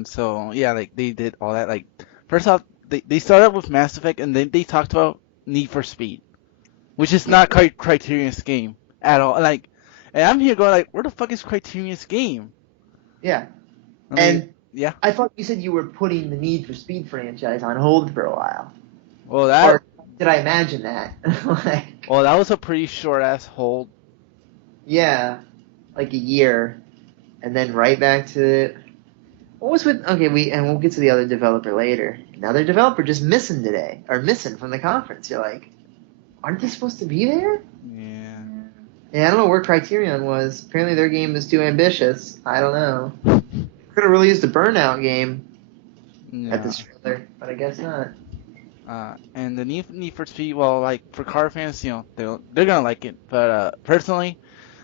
So yeah, like they did all that. Like, first off, they started with Mass Effect, and then they talked about Need for Speed, which is not Criterion's game at all. Like, and I'm here going like, where the fuck is Criterion's game? Yeah. Yeah. I thought you said you were putting the Need for Speed franchise on hold for a while. Well, or did I imagine that? Well, that was a pretty short ass hold. Yeah, like a year, and then right back to what was with we'll get to the other developer later. Another developer just missing from the conference. You're like, aren't they supposed to be there? Yeah. Yeah, I don't know where Criterion was. Apparently their game is too ambitious. I don't know. Could have released a Burnout game at this trailer, but I guess not. And the Need for Speed, well, like for car fans, they're gonna like it. But personally,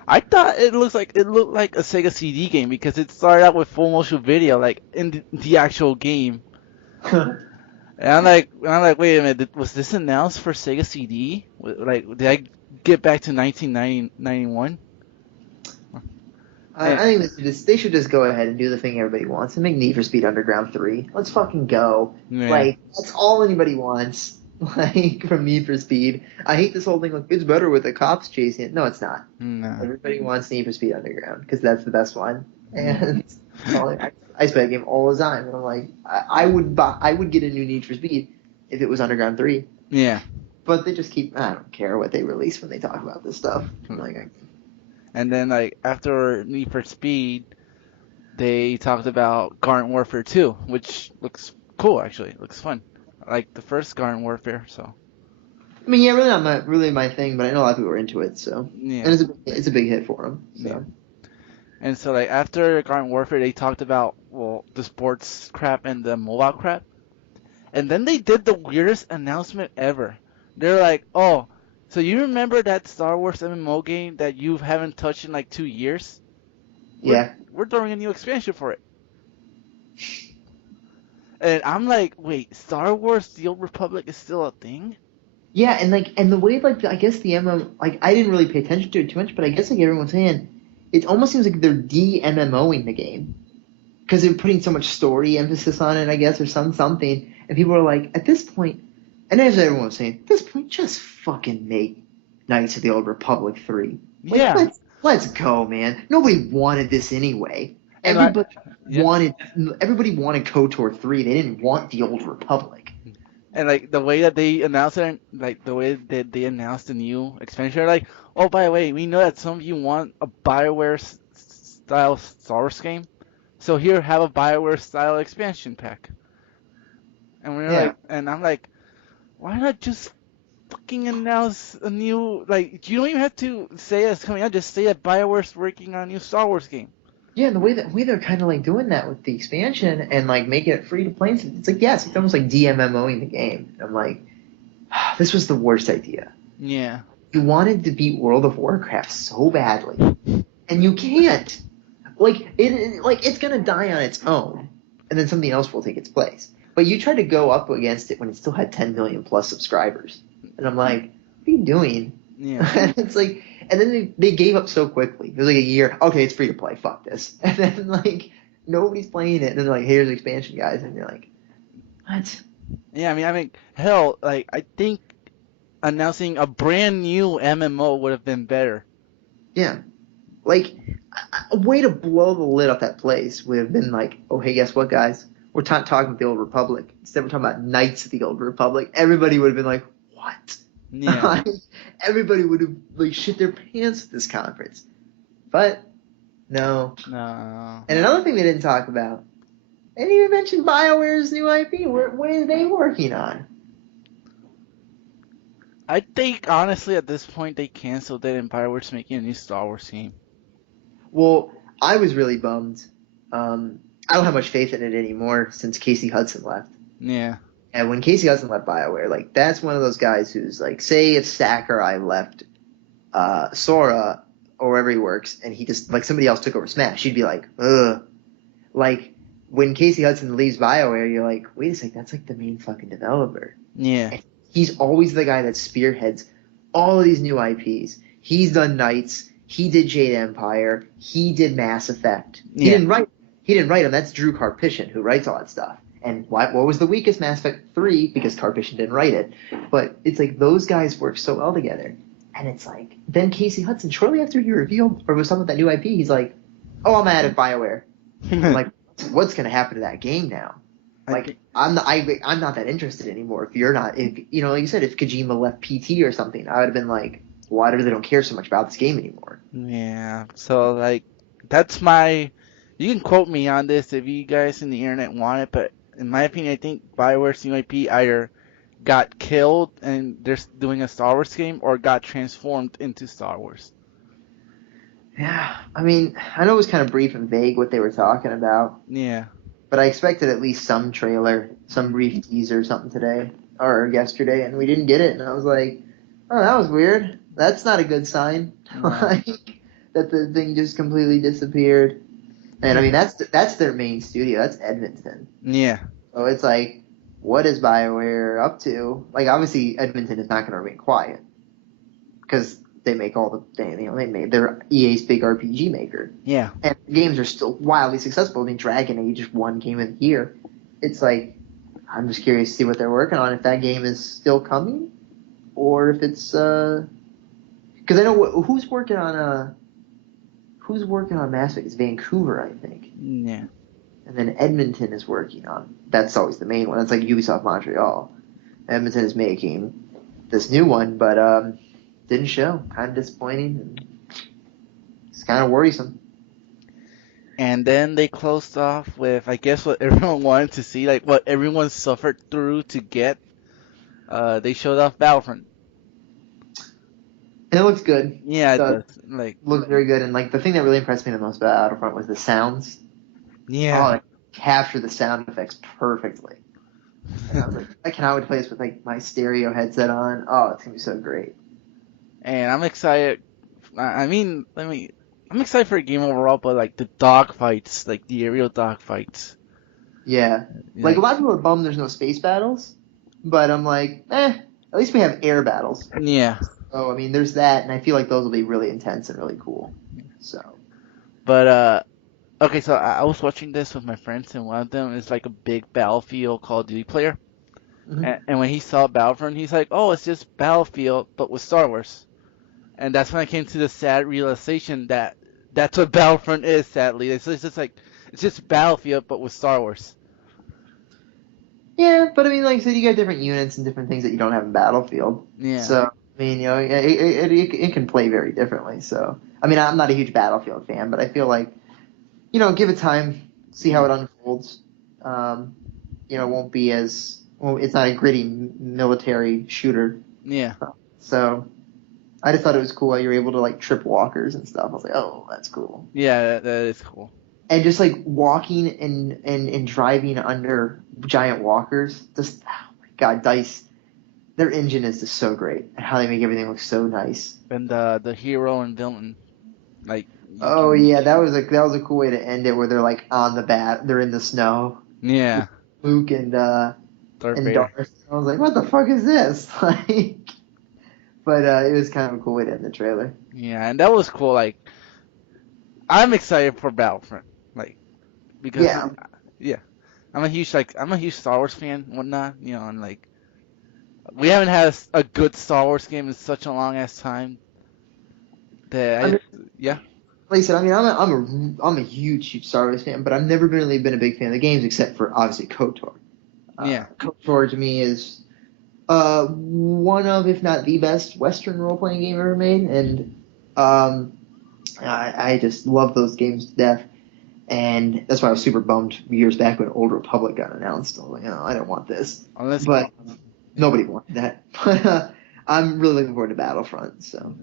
I thought it looked like a Sega CD game because it started out with full motion video, like in the actual game. And I'm like, wait a minute, was this announced for Sega CD? Like, did I get back to 1991? I think they should just go ahead and do the thing everybody wants and make Need for Speed Underground 3. Let's fucking go. Yeah. Like, that's all anybody wants. Like, from Need for Speed. I hate this whole thing, like, it's better with the cops chasing it. No, it's not. No. Everybody wants Need for Speed Underground, because that's the best one. And I play that game all the time, and I'm like, I would get a new Need for Speed if it was Underground 3. Yeah. But they just I don't care what they release when they talk about this stuff. I'm like, and then, like, after Need for Speed, they talked about Garden Warfare 2, which looks cool, actually. It looks fun. I like the first Garden Warfare, so. I mean, yeah, really not really my thing, but I know a lot of people are into it, so. Yeah. And it's a big hit for them, so. Yeah. And so, like, after Garden Warfare, they talked about, well, the sports crap and the mobile crap. And then they did the weirdest announcement ever. They're like, oh, so you remember that Star Wars MMO game that you haven't touched in like 2 years? Yeah. We're throwing a new expansion for it. And I'm like, wait, Star Wars The Old Republic is still a thing? Yeah, and the way, like, I guess the MMO, like, I didn't really pay attention to it too much, but I guess, like, everyone's saying, it almost seems like they're de-MMOing the game. Because they're putting so much story emphasis on it, I guess, or something. And people are like, at this point, and as everyone was saying, at this point, just fucking make Knights of the Old Republic 3. Like, yeah. Let's go, man. Nobody wanted this anyway. Everybody wanted KOTOR 3. They didn't want the Old Republic. And, like, the way that they announced it, like, the way that they announced the new expansion, they're like, oh, by the way, we know that some of you want a BioWare-style Star Wars game. So here, have a BioWare-style expansion pack. And we're like, and I'm like, why not just fucking announce a new, like, you don't even have to say it's coming out, just say that BioWare's working on a new Star Wars game. Yeah, and the way they're kind of like doing that with the expansion and like making it free to play, it's like, yeah, it's almost like de-MMOing the game. And I'm like, this was the worst idea. Yeah. You wanted to beat World of Warcraft so badly, and you can't. It's gonna die on its own, and then something else will take its place. But you tried to go up against it when it still had 10 million plus subscribers, and I'm like, what are you doing? Yeah. And it's like, and then they gave up so quickly. It was like a year. Okay, it's free to play. Fuck this. And then like nobody's playing it, and then they're like, here's the expansion, guys, and you're like, what? Yeah, I mean, hell, like, I think announcing a brand new MMO would have been better. Yeah. Like, a way to blow the lid off that place would have been like, oh, hey, guess what, guys? We're talking about the Old Republic. Instead, we're talking about Knights of the Old Republic. Everybody would have been like, what? Yeah. Everybody would have, like, shit their pants at this conference. But, no. No. And another thing they didn't talk about, they didn't even mention BioWare's new IP. What are they working on? I think, honestly, at this point, they canceled it and BioWare's making a new Star Wars game. Well, I was really bummed. I don't have much faith in it anymore since Casey Hudson left. Yeah. And when Casey Hudson left BioWare, like that's one of those guys who's like, say if Sakurai left Sora or wherever he works, and he just like somebody else took over Smash, you'd be like, ugh. Like when Casey Hudson leaves BioWare, you're like, wait a sec, that's like the main fucking developer. Yeah. And he's always the guy that spearheads all of these new IPs. He's done Knights. He did Jade Empire. He did Mass Effect. He Yeah. didn't write. He didn't write them. That's Drew Karpyshyn who writes all that stuff. And what was the weakest Mass Effect 3? Because Karpyshyn didn't write it. But it's like those guys work so well together. And it's like, then Casey Hudson, shortly after he revealed or was talking about that new IP, he's like, oh, I'm out of BioWare. I'm like, what's going to happen to that game now? Like, I'm not that interested anymore. If you're not, if you know, like you said, if Kojima left PT or something, I would have been like, well, I really don't care so much about this game anymore. Yeah. So like that's my. You can quote me on this if you guys in the internet want it, but in my opinion, I think BioWare's new IP either got killed and they're doing a Star Wars game, or got transformed into Star Wars. Yeah, I mean, I know it was kind of brief and vague what they were talking about, Yeah. but I expected at least some trailer, some brief teaser or something today or yesterday, and we didn't get it, and I was like, oh, that was weird. That's not a good sign. No. Like that the thing just completely disappeared. And I mean, that's their main studio. That's Edmonton. Yeah. So it's like, what is BioWare up to? Like, obviously, Edmonton is not going to remain quiet because they make all they're EA's big RPG maker, Yeah. and the games are still wildly successful. I mean, Dragon Age one came in here. It's like, I'm just curious to see what they're working on. If that game is still coming, or if it's because I know who's working on Mass Effect. It's Vancouver, I think. Yeah. And then Edmonton is working on. That's always the main one. That's like Ubisoft Montreal. Edmonton is making this new one, but didn't show. Kind of disappointing. And it's kind of worrisome. And then they closed off with, I guess, what everyone wanted to see, like what everyone suffered through to get. They showed off Battlefront. And it looks good. Yeah, it So does. Like, looks very good. And like the thing that really impressed me the most about Battlefront was the sounds. yeah. Oh, it captured the sound effects perfectly. And I was like, I cannot wait to play this with like my stereo headset on. Oh, it's gonna be so great. And I'm excited. I'm excited for a game overall, but like the dogfights, like the aerial dogfights. Yeah. Like a lot of people are bummed there's no space battles, but I'm like, at least we have air battles. Yeah. So I mean, there's that, and I feel like those will be really intense and really cool. So. But okay, so I was watching this with my friends, and one of them is like a big Battlefield Call of Duty player. Mm-hmm. And when he saw Battlefront, he's like, "Oh, it's just Battlefield, but with Star Wars." And that's when I came to the sad realization that that's what Battlefront is. Sadly, it's just like it's just Battlefield, but with Star Wars. Yeah, but I mean, like I said, you got different units and different things that you don't have in Battlefield. Yeah. So I mean, you know, it can play very differently. So I mean, I'm not a huge Battlefield fan, but I feel like, you know, give it time, see how it unfolds. You know, won't be as well. It's not a gritty military shooter. Yeah. So I just thought it was cool how you're able to like trip walkers and stuff. I was like, oh, that's cool. Yeah, that is cool. And just like walking and driving under giant walkers, just oh my god, DICE, their engine is just so great, and how they make everything look so nice. And the hero and villain, like. Oh yeah, that was a cool way to end it, where they're like on they're in the snow. Yeah. Luke and Darth Vader. Darth. I was like, what the fuck is this? Like, but it was kind of a cool way to end the trailer. Yeah, and that was cool. Like, I'm excited for Battlefront, like, because Yeah. I'm a huge Star Wars fan, and whatnot, you know, and like, we haven't had a good Star Wars game in such a long ass time. That yeah. Like I said, I mean, I'm a huge Star Wars fan, but I've never really been a big fan of the games, except for obviously KOTOR. Yeah. KOTOR to me is one of, if not the best Western role-playing game ever made, and I just love those games to death. And that's why I was super bummed years back when Old Republic got announced. I was like, oh, I don't want this. But nobody wanted that. But I'm really looking forward to Battlefront. So.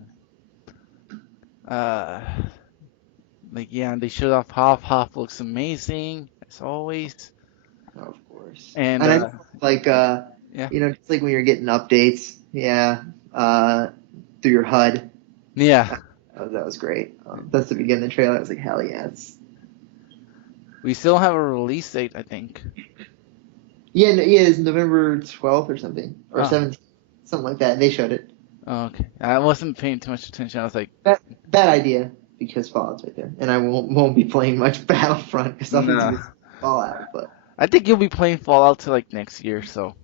Like, yeah, they showed off Hoff. Hoff looks amazing as always. Of course. And And I like yeah, just like when you're getting updates, through your HUD. yeah, That was great. That's the beginning of the trailer. I was like, hell yeah, we still have a release date, I think. it's November 12th or something or Oh, 17th, something like that. They showed it. okay. I wasn't paying too much attention. I was like, Bad idea because Fallout's right there, and I won't be playing much Battlefront because nothing's nah. against Fallout, but I think you'll be playing Fallout till like next year, so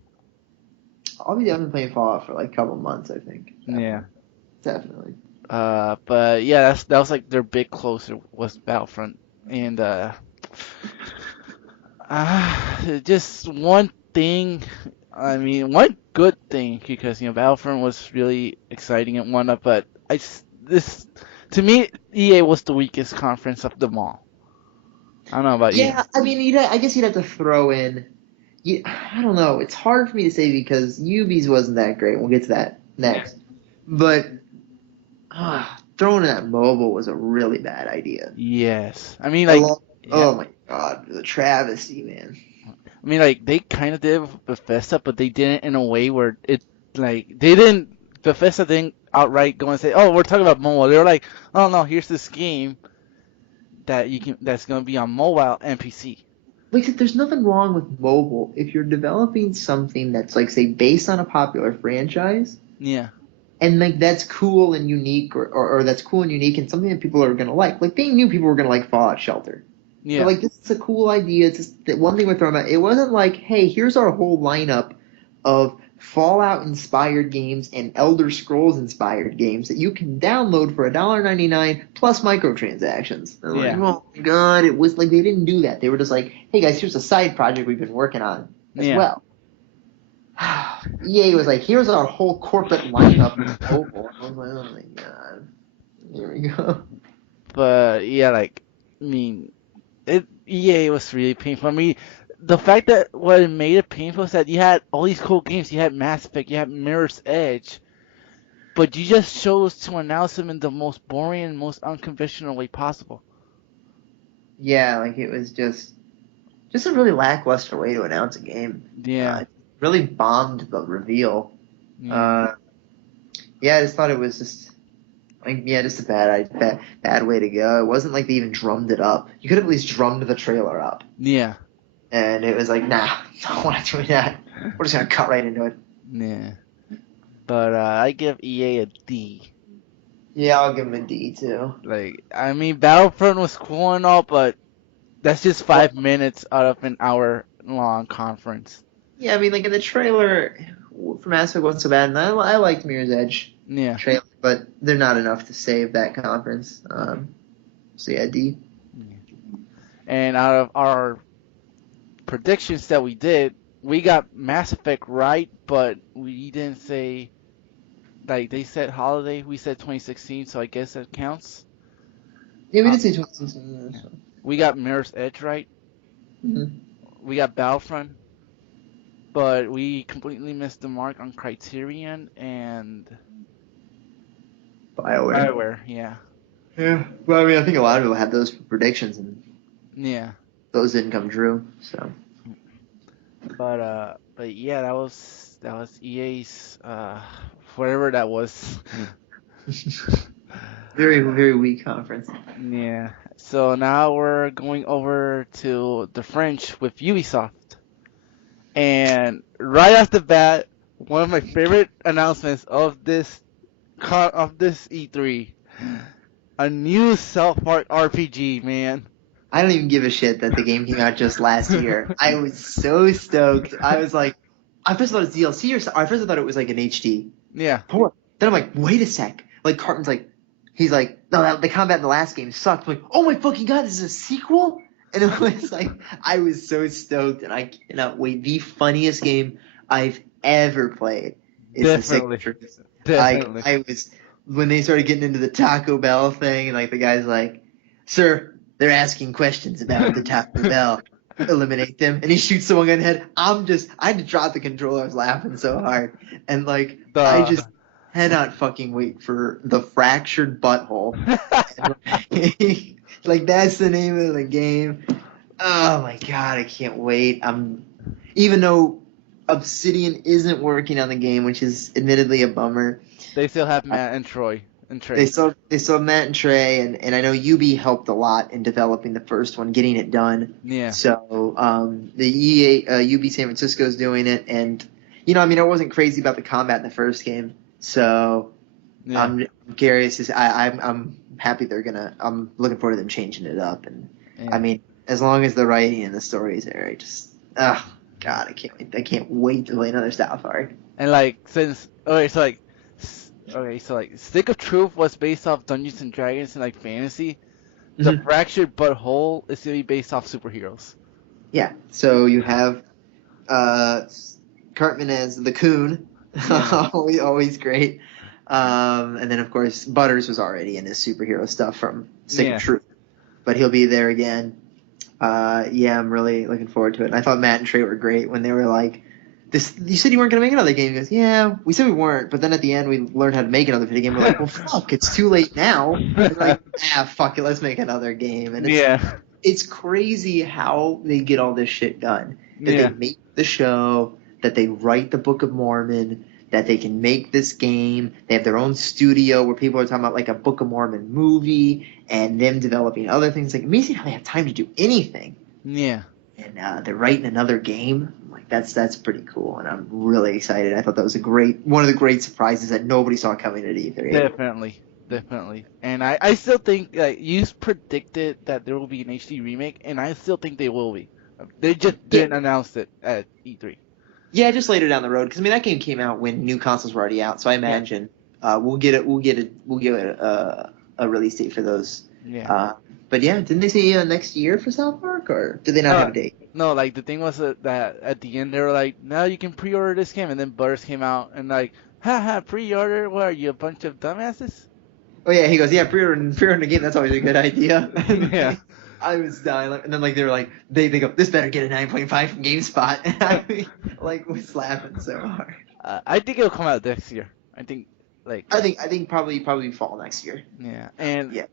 I'll be done playing Fallout for like a couple months, I think. yeah. Definitely. But yeah, that was like their big closer was Battlefront, and just one thing. I mean, one good thing because Battlefront was really exciting and whatnot, but this to me EA was the weakest conference of them all. I don't know about you. Yeah, I mean, I guess you'd have to throw in. I don't know. It's hard for me to say because Ubi's wasn't that great. We'll get to that next. But throwing in that mobile was a really bad idea. Yes, I mean like yeah, Oh my god, the travesty, man. I mean like they kind of did with Bethesda, but they did it in a way where it like they didn't Bethesda didn't outright go and say, oh, we're talking about mobile. They were like, oh no, here's this game that's gonna be on mobile and PC. Like I said, there's nothing wrong with mobile if you're developing something that's like say based on a popular franchise. Yeah, And like that's cool and unique, or that's cool and unique, and something that people are gonna like. Like they knew people were gonna like Fallout Shelter, but yeah, like this is a cool idea. It's just that one thing we're throwing out. It wasn't like, hey, here's our whole lineup of Fallout inspired games and Elder Scrolls inspired games that you can download for $1.99 plus microtransactions. And yeah, like, oh my god, it was like they didn't do that. They were just like, hey guys, here's a side project we've been working on as yeah. well. EA was like, here's our whole corporate lineup of mobile. I was like, oh my god. Here we go. But yeah, like I mean, EA was really painful. I mean, the fact that what made it painful is that you had all these cool games. You had Mass Effect, you had Mirror's Edge, but you just chose to announce them in the most boring and most unconventional way possible. Yeah, like it was just a really lackluster way to announce a game. Yeah, Really bombed the reveal. yeah, I just thought it was just like just a bad way to go. It wasn't like they even drummed it up. You could have at least drummed the trailer up. yeah, And it was like, nah, we're not doing that. We're just gonna cut right into it. yeah. But I give EA a D. Yeah, I'll give him a D too. Like, I mean, Battlefront was cool and all, but that's just Well, 5 minutes out of an hour-long conference. yeah, I mean, like in the trailer for Mass Effect wasn't so bad, and I liked Mirror's Edge Yeah. trailer, but they're not enough to save that conference. So yeah, D. And out of our predictions that we did, we got Mass Effect right, but we didn't say, like, they said holiday, we said 2016, so I guess that counts. Yeah, we Uh, did say 2016. We got Mirror's Edge right. Mm-hmm. We got Battlefront, but we completely missed the mark on Criterion and BioWare. BioWare, yeah. Yeah. Well, I mean, I think a lot of people had those predictions, and Yeah. those didn't come true. So. But yeah, that was EA's whatever that was. Very, very weak conference. Yeah. So now we're going over to the French with Ubisoft. And right off the bat, one of my favorite announcements of this E3, a new South Park RPG, man. I don't even give a shit that the game came out just last year. I was so stoked. I was like, I first thought it was DLC or something. I first thought it was like an HD. Yeah. Then I'm like, wait a sec. Like Cartman's like, he's like, no, the combat in the last game sucked. I'm like, oh my fucking god, this is a sequel? And it was like, I was so stoked, and I cannot wait. The funniest game I've ever played is Definitely. the Signature. Definitely. I was, when they started getting into the Taco Bell thing, and like the guy's like, sir, they're asking questions about the Taco Bell. Eliminate them. And he shoots someone in the head. I had to drop the controller. I was laughing so hard. And like, I just cannot fucking wait for the fractured butthole. Like, that's the name of the game. Oh my god, I can't wait. Even though Obsidian isn't working on the game, which is admittedly a bummer. They still have uh, Matt and Troy and They Trey. still have Matt and Trey, and I know Ubi helped a lot in developing the first one, getting it done. Yeah, So the UB San Francisco is doing it, and I mean, I wasn't crazy about the combat in the first game, so yeah, I'm curious. I'm happy they're gonna. I'm looking forward to them changing it up, and I yeah. mean, as long as the writing and the story is there, I just God, I can't wait. I can't wait to play another South Park. And like since Stick of Truth was based off Dungeons and Dragons and like fantasy. The Mhm. Fractured Butthole is gonna be based off superheroes. Yeah, so you have uh, Cartman as the Coon, Yeah, always great. And then of course Butters was already in his superhero stuff from Stick of yeah, Truth, but he'll be there again. Yeah, I'm really looking forward to it. And I thought Matt and Trey were great when they were like, "This, you said you weren't gonna make another game." He goes, "Yeah, we said we weren't, but then at the end we learned how to make another video game." We're like, "Well, fuck, it's too late now." And they're like, fuck it, let's make another game." And yeah, it's crazy how they get all this shit done. That they yeah. make the show, that they write the Book of Mormon, that they can make this game. They have their own studio where people are talking about like a Book of Mormon movie and them developing other things. Like amazing how they have time to do anything. Yeah, And they're writing another game. Like that's pretty cool, and I'm really excited. I thought that was one of the great surprises that nobody saw coming at E3. definitely, definitely. And I still think like you predicted that there will be an HD remake, and I still think they will be. They just Yeah, didn't announce it at E3. yeah, just later down the road because I mean that game came out when new consoles were already out, so I Yeah, imagine we'll get a release date for those. yeah. Uh, but yeah, didn't they say next year for South Park, or did they not have No, a date? no. Like the thing was that at the end they were like, now you can pre-order this game, and then Butters came out and like, haha, pre-order? What are you, a bunch of dumbasses? Oh yeah, he goes, yeah, pre-order the game. That's always a good idea. Yeah. I was dying, and then like they were like, they go, this better get a 9.5 from GameSpot, and I mean, like was laughing so hard. I think it'll come out next year. I think like I think probably fall next year. yeah, and Yeah,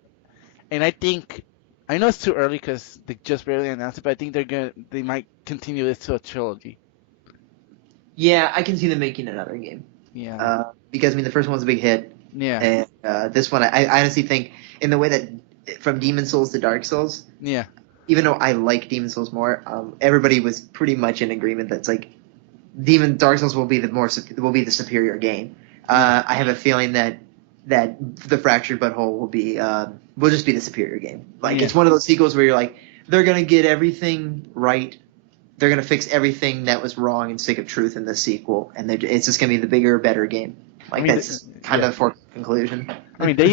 and I think I know it's too early because they just barely announced it, but I think they might continue this to a trilogy. yeah, I can see them making another game. Yeah, Because I mean the first one's a big hit, yeah, and this one I honestly think in the way that from Demon Souls to Dark Souls, yeah, even though I like Demon Souls more, everybody was pretty much in agreement that's like Dark Souls will be the superior game. yeah, I have a feeling that the Fractured Butthole will just be the superior game. Like yeah. it's one of those sequels where you're like they're gonna get everything right. They're gonna fix everything that was wrong in Stick of Truth in the sequel, and it's just gonna be the bigger, better game. I Like mean, that's kind yeah. of for conclusion. I mean, they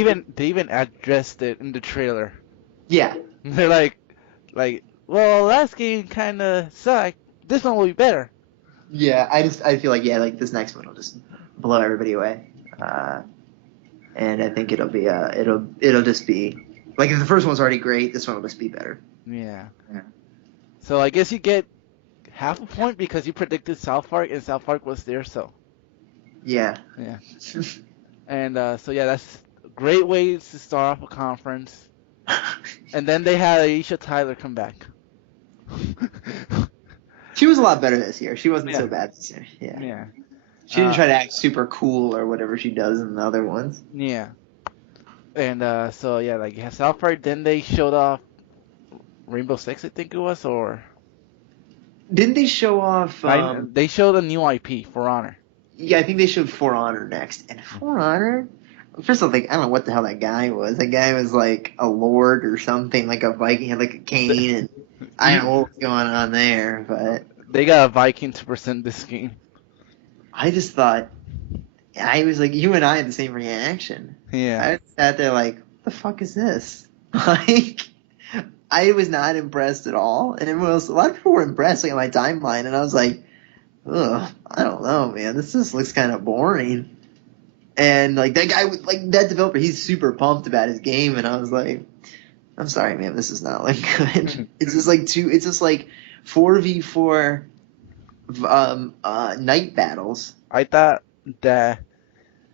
even addressed it in the trailer. Yeah, They're like, well, last game kind of sucked. This one will be better. yeah. I feel like like this next one will just blow everybody away. And I think it'll just be like if the first one's already great, this one will just be better. Yeah. Yeah. So I guess you get half a point because you predicted South Park and South Park was there. So Yeah. yeah. And so yeah, that's great ways to start off a conference. And then they had Aisha Tyler come back. She was a lot better this year. She wasn't Yeah. so bad this year. Yeah. Yeah. She didn't try to act super cool or whatever she does in the other ones. Yeah. And so yeah, like yeah, South Park. Then they showed off Rainbow Six, I think it was, or Didn't they show off? they showed a new IP, For Honor. Yeah, I think they showed For Honor next. And For Honor, first of all, like I don't know what the hell that guy was. That guy was like a lord or something, like a Viking, had like a cane, and I don't know what was going on there, but They got a Viking to present this game. I just thought I was like you and I had the same reaction. Yeah. I sat there like, what the fuck is this? Like, I was not impressed at all, and everyone else, a lot of people were impressed, like on my timeline, and I was like, ugh, I don't know, man, this just looks kind of boring. And like that guy, like that developer, he's super pumped about his game, and I was like, I'm sorry, man, this is not like good. It's just like 4v4 night battles. I thought that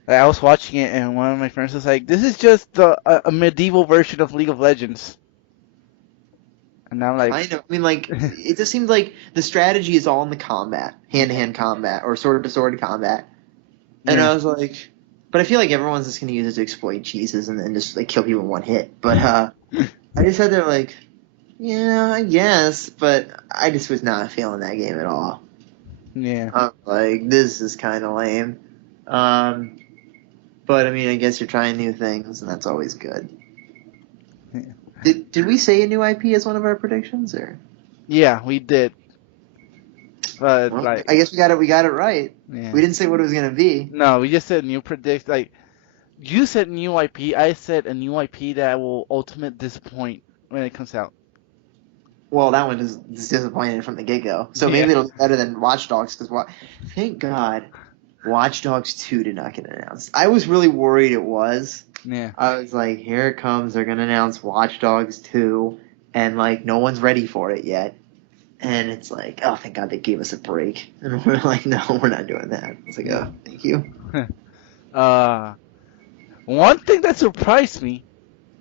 I was watching it and one of my friends was like, "This is just a medieval version of League of Legends." And I'm like, I know. I mean, like, it just seems like the strategy is all in the combat, hand-to-hand combat or sword-to-sword combat. And yeah, I was like, but I feel like everyone's just going to use it to exploit cheeses and then just like kill people in one hit. But I just sat there like, yeah, I guess, but I just was not feeling that game at all. yeah. I'm like, this is kind of lame. Um, but I mean, I guess you're trying new things, and that's always good. Did we say a new IP as one of our predictions, or? Yeah, we did. But Well, like, I guess we got it right. yeah. We didn't say what it was gonna be. No, we just said new predict. Like, you said new IP. I said a new IP that will ultimate disappoint when it comes out. Well, that one is disappointing from the get go. So Yeah. maybe it'll be better than Watch Dogs because thank God, Watch Dogs 2 did not get announced. I was really worried it was. Yeah. I was like, here it comes. They're gonna announce Watch Dogs 2, and like no one's ready for it yet. And it's like, oh, thank God they gave us a break. And we're like, no, we're not doing that. It's like, oh, thank you. uh, One thing that surprised me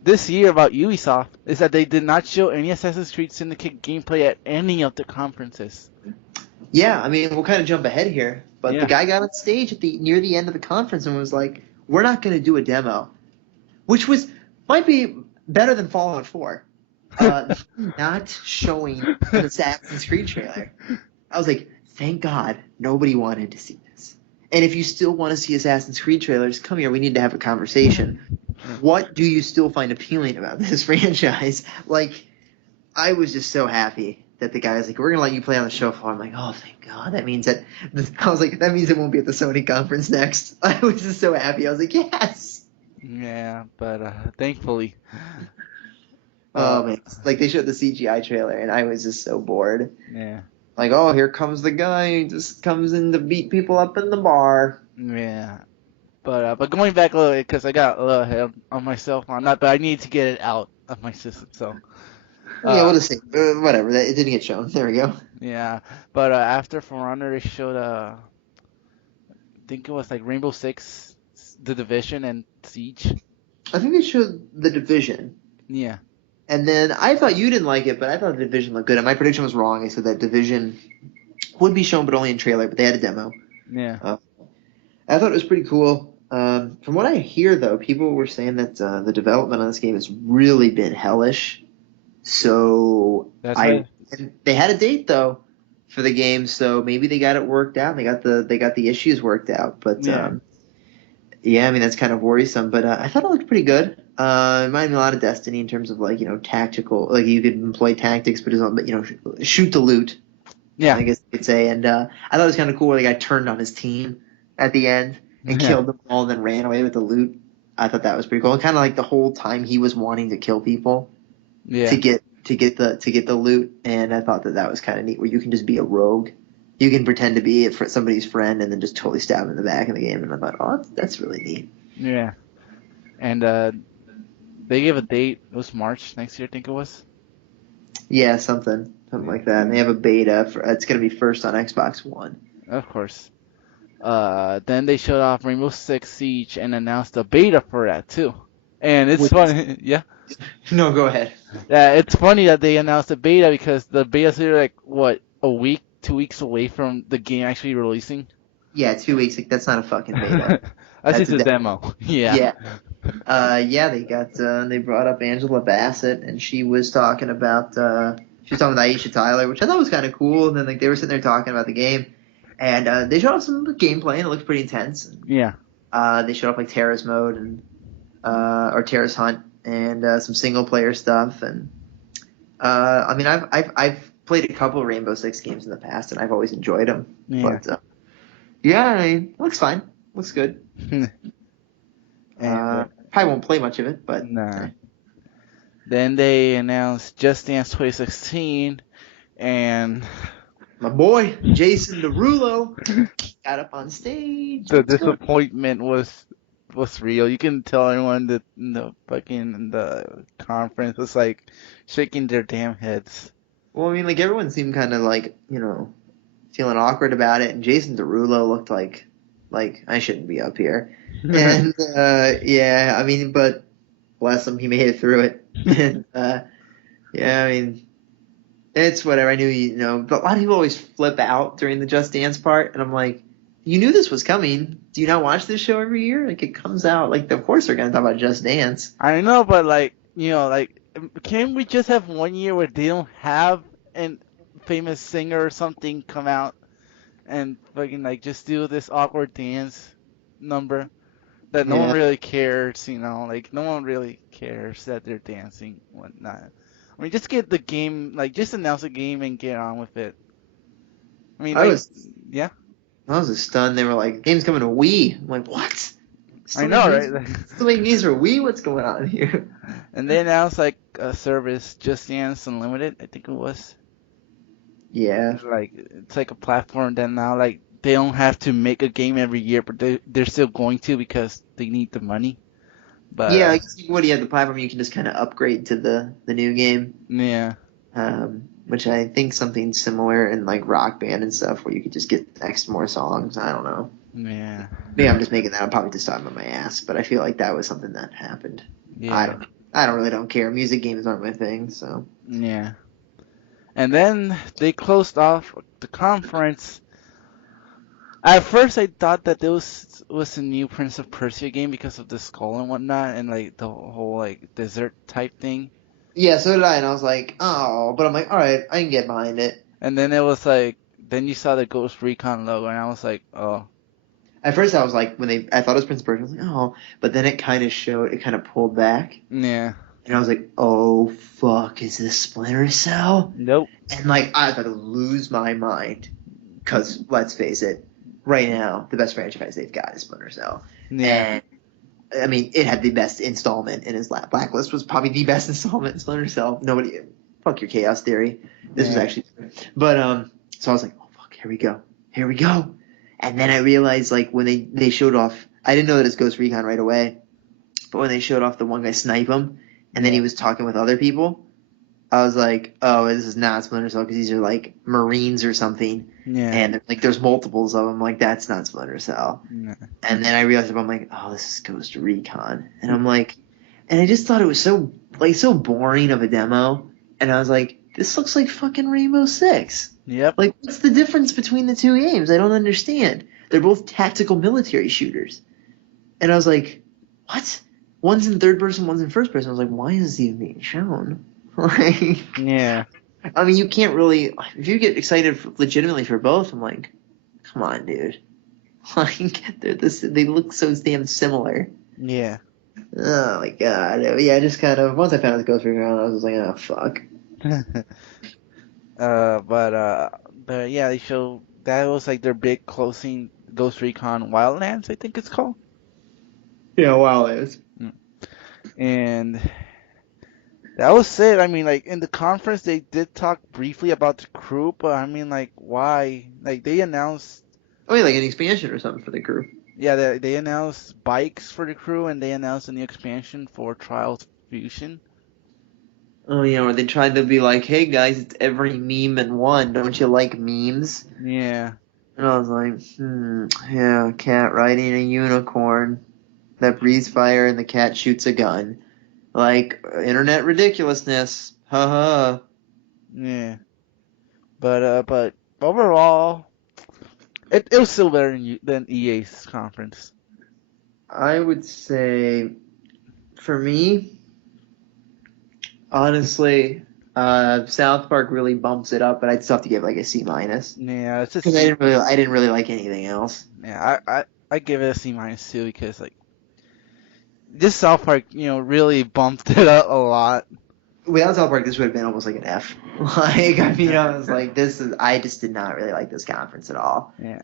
this year about Ubisoft is that they did not show any Assassin's Creed Syndicate gameplay at any of the conferences. Yeah, I mean, we'll kind of jump ahead here, but the Yeah. guy got on stage at near the end of the conference and was like, "We're not going to do a demo," which might be better than Fallout 4. Not showing an Assassin's Creed trailer. I was like, thank God nobody wanted to see this. And if you still want to see Assassin's Creed trailers, come here. We need to have a conversation. What do you still find appealing about this franchise? Like, I was just so happy that the guy was like, we're going to let you play on the show floor. I'm like, oh, thank God. That means that – I was like, that means it won't be at the Sony conference next. I was just so happy. I was like, yes. Yeah, but thankfully. Oh, man. Like, they showed the CGI trailer, and I was just so bored. Yeah. Like, oh, here comes the guy who just comes in to beat people up in the bar. Yeah. But going back a little bit, because I got a little ahead on myself on that, but I need to get it out of my system, so. Yeah, we'll just see. Whatever. It didn't get shown. There we go. Yeah, but after For Honor, they showed I think it was like Rainbow Six, The Division, and Siege. I think they showed The Division. Yeah. And then I thought you didn't like it, but I thought The Division looked good. And my prediction was wrong. I said that Division would be shown, but only in trailer. But they had a demo. Yeah. I thought it was pretty cool. From what I hear, though, people were saying that the development on this game has really been hellish. So That's right. and they had a date though for the game, so maybe they got it worked out. They got the issues worked out. But yeah, I mean that's kind of worrisome. But I thought it looked pretty good. It reminded me a lot of Destiny in terms of like tactical, like you could employ tactics, but shoot to loot. Yeah. I guess you could say. And I thought it was kind of cool where the guy turned on his team at the end and killed them all, and then ran away with the loot. I thought that was pretty cool. And kind of like the whole time he was wanting to kill people. Yeah. To get the loot, and I thought that was kind of neat. Where you can just be a rogue, you can pretend to be somebody's friend, and then just totally stab him in the back of the game. And I thought, oh, that's really neat. Yeah. And they gave a date. It was March next year, I think it was. Yeah, something like that. And they have a beta for it's gonna be first on Xbox One. Of course. Then they showed off Rainbow Six Siege and announced a beta for that too. And it's funny, yeah. No, go ahead. Yeah, it's funny that they announced a beta because the beta's like what, a week, 2 weeks away from the game actually releasing. Yeah, 2 weeks. Like, that's not a fucking beta. That's just a demo. Yeah. Yeah. They brought up Angela Bassett, and she was talking about with Aisha Tyler, which I thought was kind of cool. And then like they were sitting there talking about the game, and they showed off some gameplay, and it looked pretty intense. Yeah. They showed off like Terrace mode and or Terrace Hunt and some single player stuff. And I mean, I've played a couple of Rainbow Six games in the past, and I've always enjoyed them. Yeah. But yeah, I mean, it looks fine. Looks good. Probably won't play much of it, but nah. Then they announced Just Dance 2016, and my boy Jason Derulo got up on stage. the disappointment was real. You can tell everyone that the conference was like shaking their damn heads. Well, I mean, like everyone seemed kind of like feeling awkward about it, and Jason Derulo looked like I shouldn't be up here. And yeah, I mean, but bless him, he made it through it. And yeah, I mean, It's whatever. I knew but a lot of people always flip out during the Just Dance part, and I'm like, you knew this was coming. Do you not watch this show every year? Like it comes out, like of course they're gonna talk about Just Dance. I know, but like, can't we just have one year where they don't have an famous singer or something come out and fucking like just do this awkward dance number that no one Yeah, really cares, like no one really cares that they're dancing, whatnot. I mean, just get the game, like just announce the game and get on with it. I mean, I like, was yeah, I was stunned. They were like, game's coming to Wii. I'm like, what? I Still know, making right? games, still making games for Wii? What's going on here? And they announced like a service, Just Dance Unlimited, I think it was. Yeah. Like it's like a platform that now like they don't have to make a game every year, but they're still going to because they need the money. But Yeah, I guess what do you have the platform you can just kind of upgrade to the new game. yeah, Which I think something similar in like Rock Band and stuff where you could just get X more songs. I don't know. yeah, Maybe I'm just making that up, probably just talking about my ass, but I feel like that was something that happened. yeah, I don't really don't care. Music games aren't my thing, so. yeah. And then they closed off the conference. At first, I thought that this was a new Prince of Persia game because of the skull and whatnot, and like the whole like desert type thing. Yeah, so did I, and I was like, oh, but I'm like, all right, I can get behind it. And then it was like, then you saw the Ghost Recon logo, and I was like, oh, At first, I was like, I thought it was Prince of Persia, I was like, oh, but then it kind of pulled back, yeah, and I was like, oh, fuck, is this Splinter Cell? nope, And like, I was about to lose my mind, because let's face it, right now, the best franchise they've got is Splinter Cell. yeah, And I mean, it had the best installment in his lap. Blacklist was probably the best installment in Splinter Cell. Nobody, fuck your Chaos Theory. This was yeah, actually, but so I was like, oh fuck, here we go. And then I realized like when they showed off, I didn't know that it's Ghost Recon right away, but when they showed off the one guy snipe him, and then he was talking with other people, I was like, oh, this is not Splinter Cell because these are like Marines or something, yeah, and like there's multiples of them. Like that's not Splinter Cell. yeah. And then I realized, I'm like, oh, this is Ghost Recon. And I'm like, and I just thought it was so boring of a demo. And I was like, this looks like fucking Rainbow Six. Yep. Like, what's the difference between the two games? I don't understand. They're both tactical military shooters. And I was like, what? One's in third person, one's in first person. I was like, why is this even being shown? Like, Yeah. I mean, you can't really, if you get excited legitimately for both, I'm like, come on, dude. Like they look so damn similar. Yeah. Oh my god. Yeah, I just kind of once I found out the Ghost Recon, I was just like, oh fuck. But yeah, they showed that was like their big closing Ghost Recon Wildlands, I think it's called. Yeah, wow, it is. And that was it. I mean, like in the conference, they did talk briefly about the crew, but I mean, like, why? Like they announced. Oh, yeah, like an expansion or something for the crew. Yeah, they announced bikes for the crew, and they announced a new expansion for Trials Fusion. Oh yeah, or they tried to be like, hey guys, it's every meme in one. Don't you like memes? Yeah. And I was like, yeah, cat riding a unicorn that breathes fire and the cat shoots a gun. Like, internet ridiculousness. Haha. Yeah. But overall, it was still better than EA's conference. I would say, for me, honestly, South Park really bumps it up, but I'd still have to give like a C minus Yeah, it's just because I didn't really like anything else. yeah. I give it a C minus too because like this South Park, really bumped it up a lot. Without South Park, this would have been almost like an F. Like, I mean, I was like, I just did not really like this conference at all. Yeah.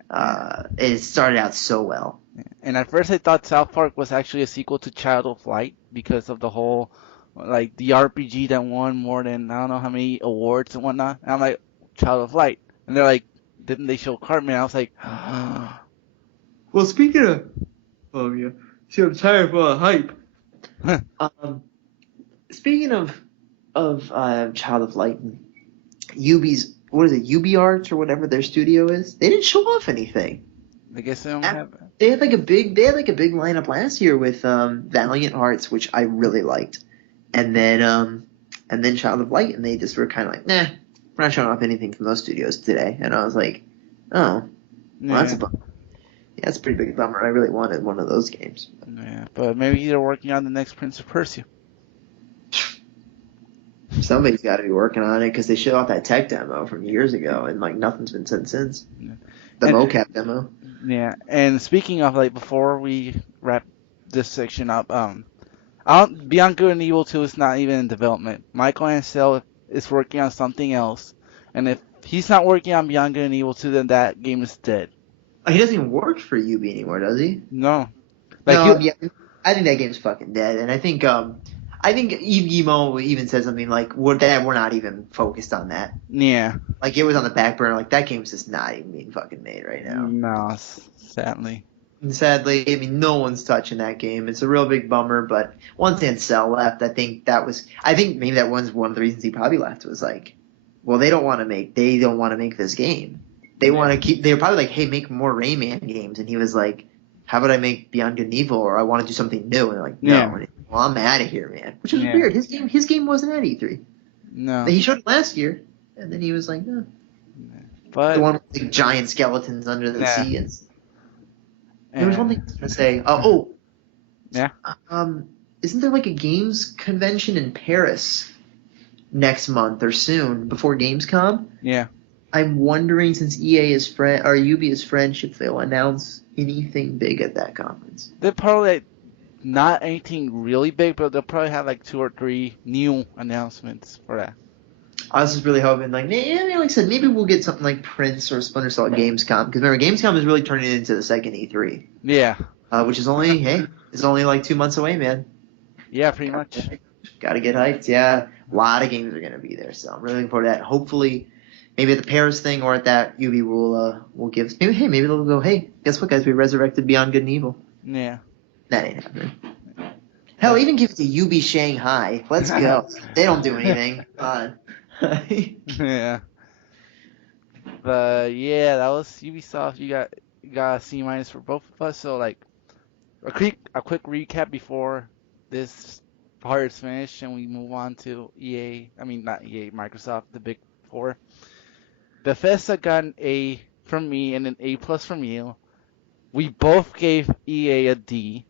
It started out so well. And at first I thought South Park was actually a sequel to Child of Light because of the whole, like, the RPG that won more than, I don't know how many awards and whatnot. And I'm like, Child of Light. And they're like, didn't they show Cartman? I was like, Well, speaking of, yeah, see, I'm tired of hype. Speaking of Child of Light, Ubi's, what is it, UbiArts or whatever their studio is, they didn't show off anything. I guess they don't have. They had like a big lineup last year with Valiant Hearts, which I really liked, and then Child of Light, and they just were kind of like, nah. we're not showing off anything from those studios today. And I was like, oh, well, that's Yeah, a bummer. Yeah, that's a pretty big bummer. I really wanted one of those games. yeah, but maybe they're working on the next Prince of Persia. Somebody's got to be working on it because they showed off that tech demo from years ago, and like nothing's been said since. Yeah. The And mocap demo. yeah, and speaking of like before we wrap this section up, I don't, Beyond Good and Evil 2 is not even in development. Michael Ansel is working on something else, and if he's not working on Beyond Good and Evil 2, then that game is dead. Oh, he doesn't even work for Ubi anymore, does he? No, like No, he, yeah, I think that game's fucking dead, and I think Emo even said something like, we're not even focused on that." yeah, Like it was on the back burner. Like that game's just not even being fucking made right now. no, sadly, And sadly, I mean, no one's touching that game. It's a real big bummer. But once Ansel left, I think maybe that one's one of the reasons he probably left was like, well, they don't want to make this game. They want to keep. They were probably like, hey, make more Rayman games, and he was like, how about I make Beyond Good and Evil, or I want to do something new? And they're like, no. Yeah. Well, I'm out of here, man. Which is Yeah. weird. His game wasn't at E3. no, He showed it last year, and then he was like, no. but The one with the giant skeletons under the Yeah. sea. And there was one thing I was going to say. Yeah. Isn't there like a games convention in Paris next month or soon before Gamescom? yeah, I'm wondering, since Ubi is French, if they'll announce anything big at that conference. they're probably like, not anything really big, but they'll probably have like 2 or 3 new announcements for that. I was just really hoping, like I said, maybe we'll get something like Prince or Splinter Cell at Gamescom, because remember, Gamescom is really turning into the second E3, Yeah, which is only like 2 months away, man. yeah, pretty much. Got to get hyped. Yeah, a lot of games are going to be there, so I'm really looking forward to that. Hopefully, maybe at the Paris thing or at that, Ubi will give. Maybe they'll go, hey, guess what, guys? We resurrected Beyond Good and Evil. Yeah. That ain't happening. Hell, even give it to Ubi Shanghai. Let's go. They don't do anything. Yeah. But yeah, that was Ubisoft. You got a C minus for both of us. So like a quick recap before this part is finished and we move on to EA. I mean not EA, Microsoft, the big four. Bethesda got an A from me and an A plus from you. We both gave EA a D.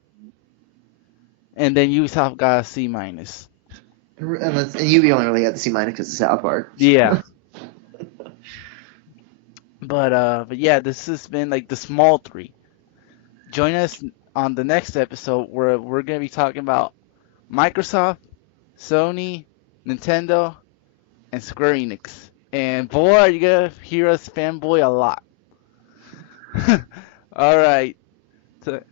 And then Ubisoft got a C minus. And Ubi only really got the C minus because of South Park. Yeah. But yeah, this has been like the small 3. Join us on the next episode where we're gonna be talking about Microsoft, Sony, Nintendo, and Square Enix. And boy, are you gonna hear us fanboy a lot. All right. So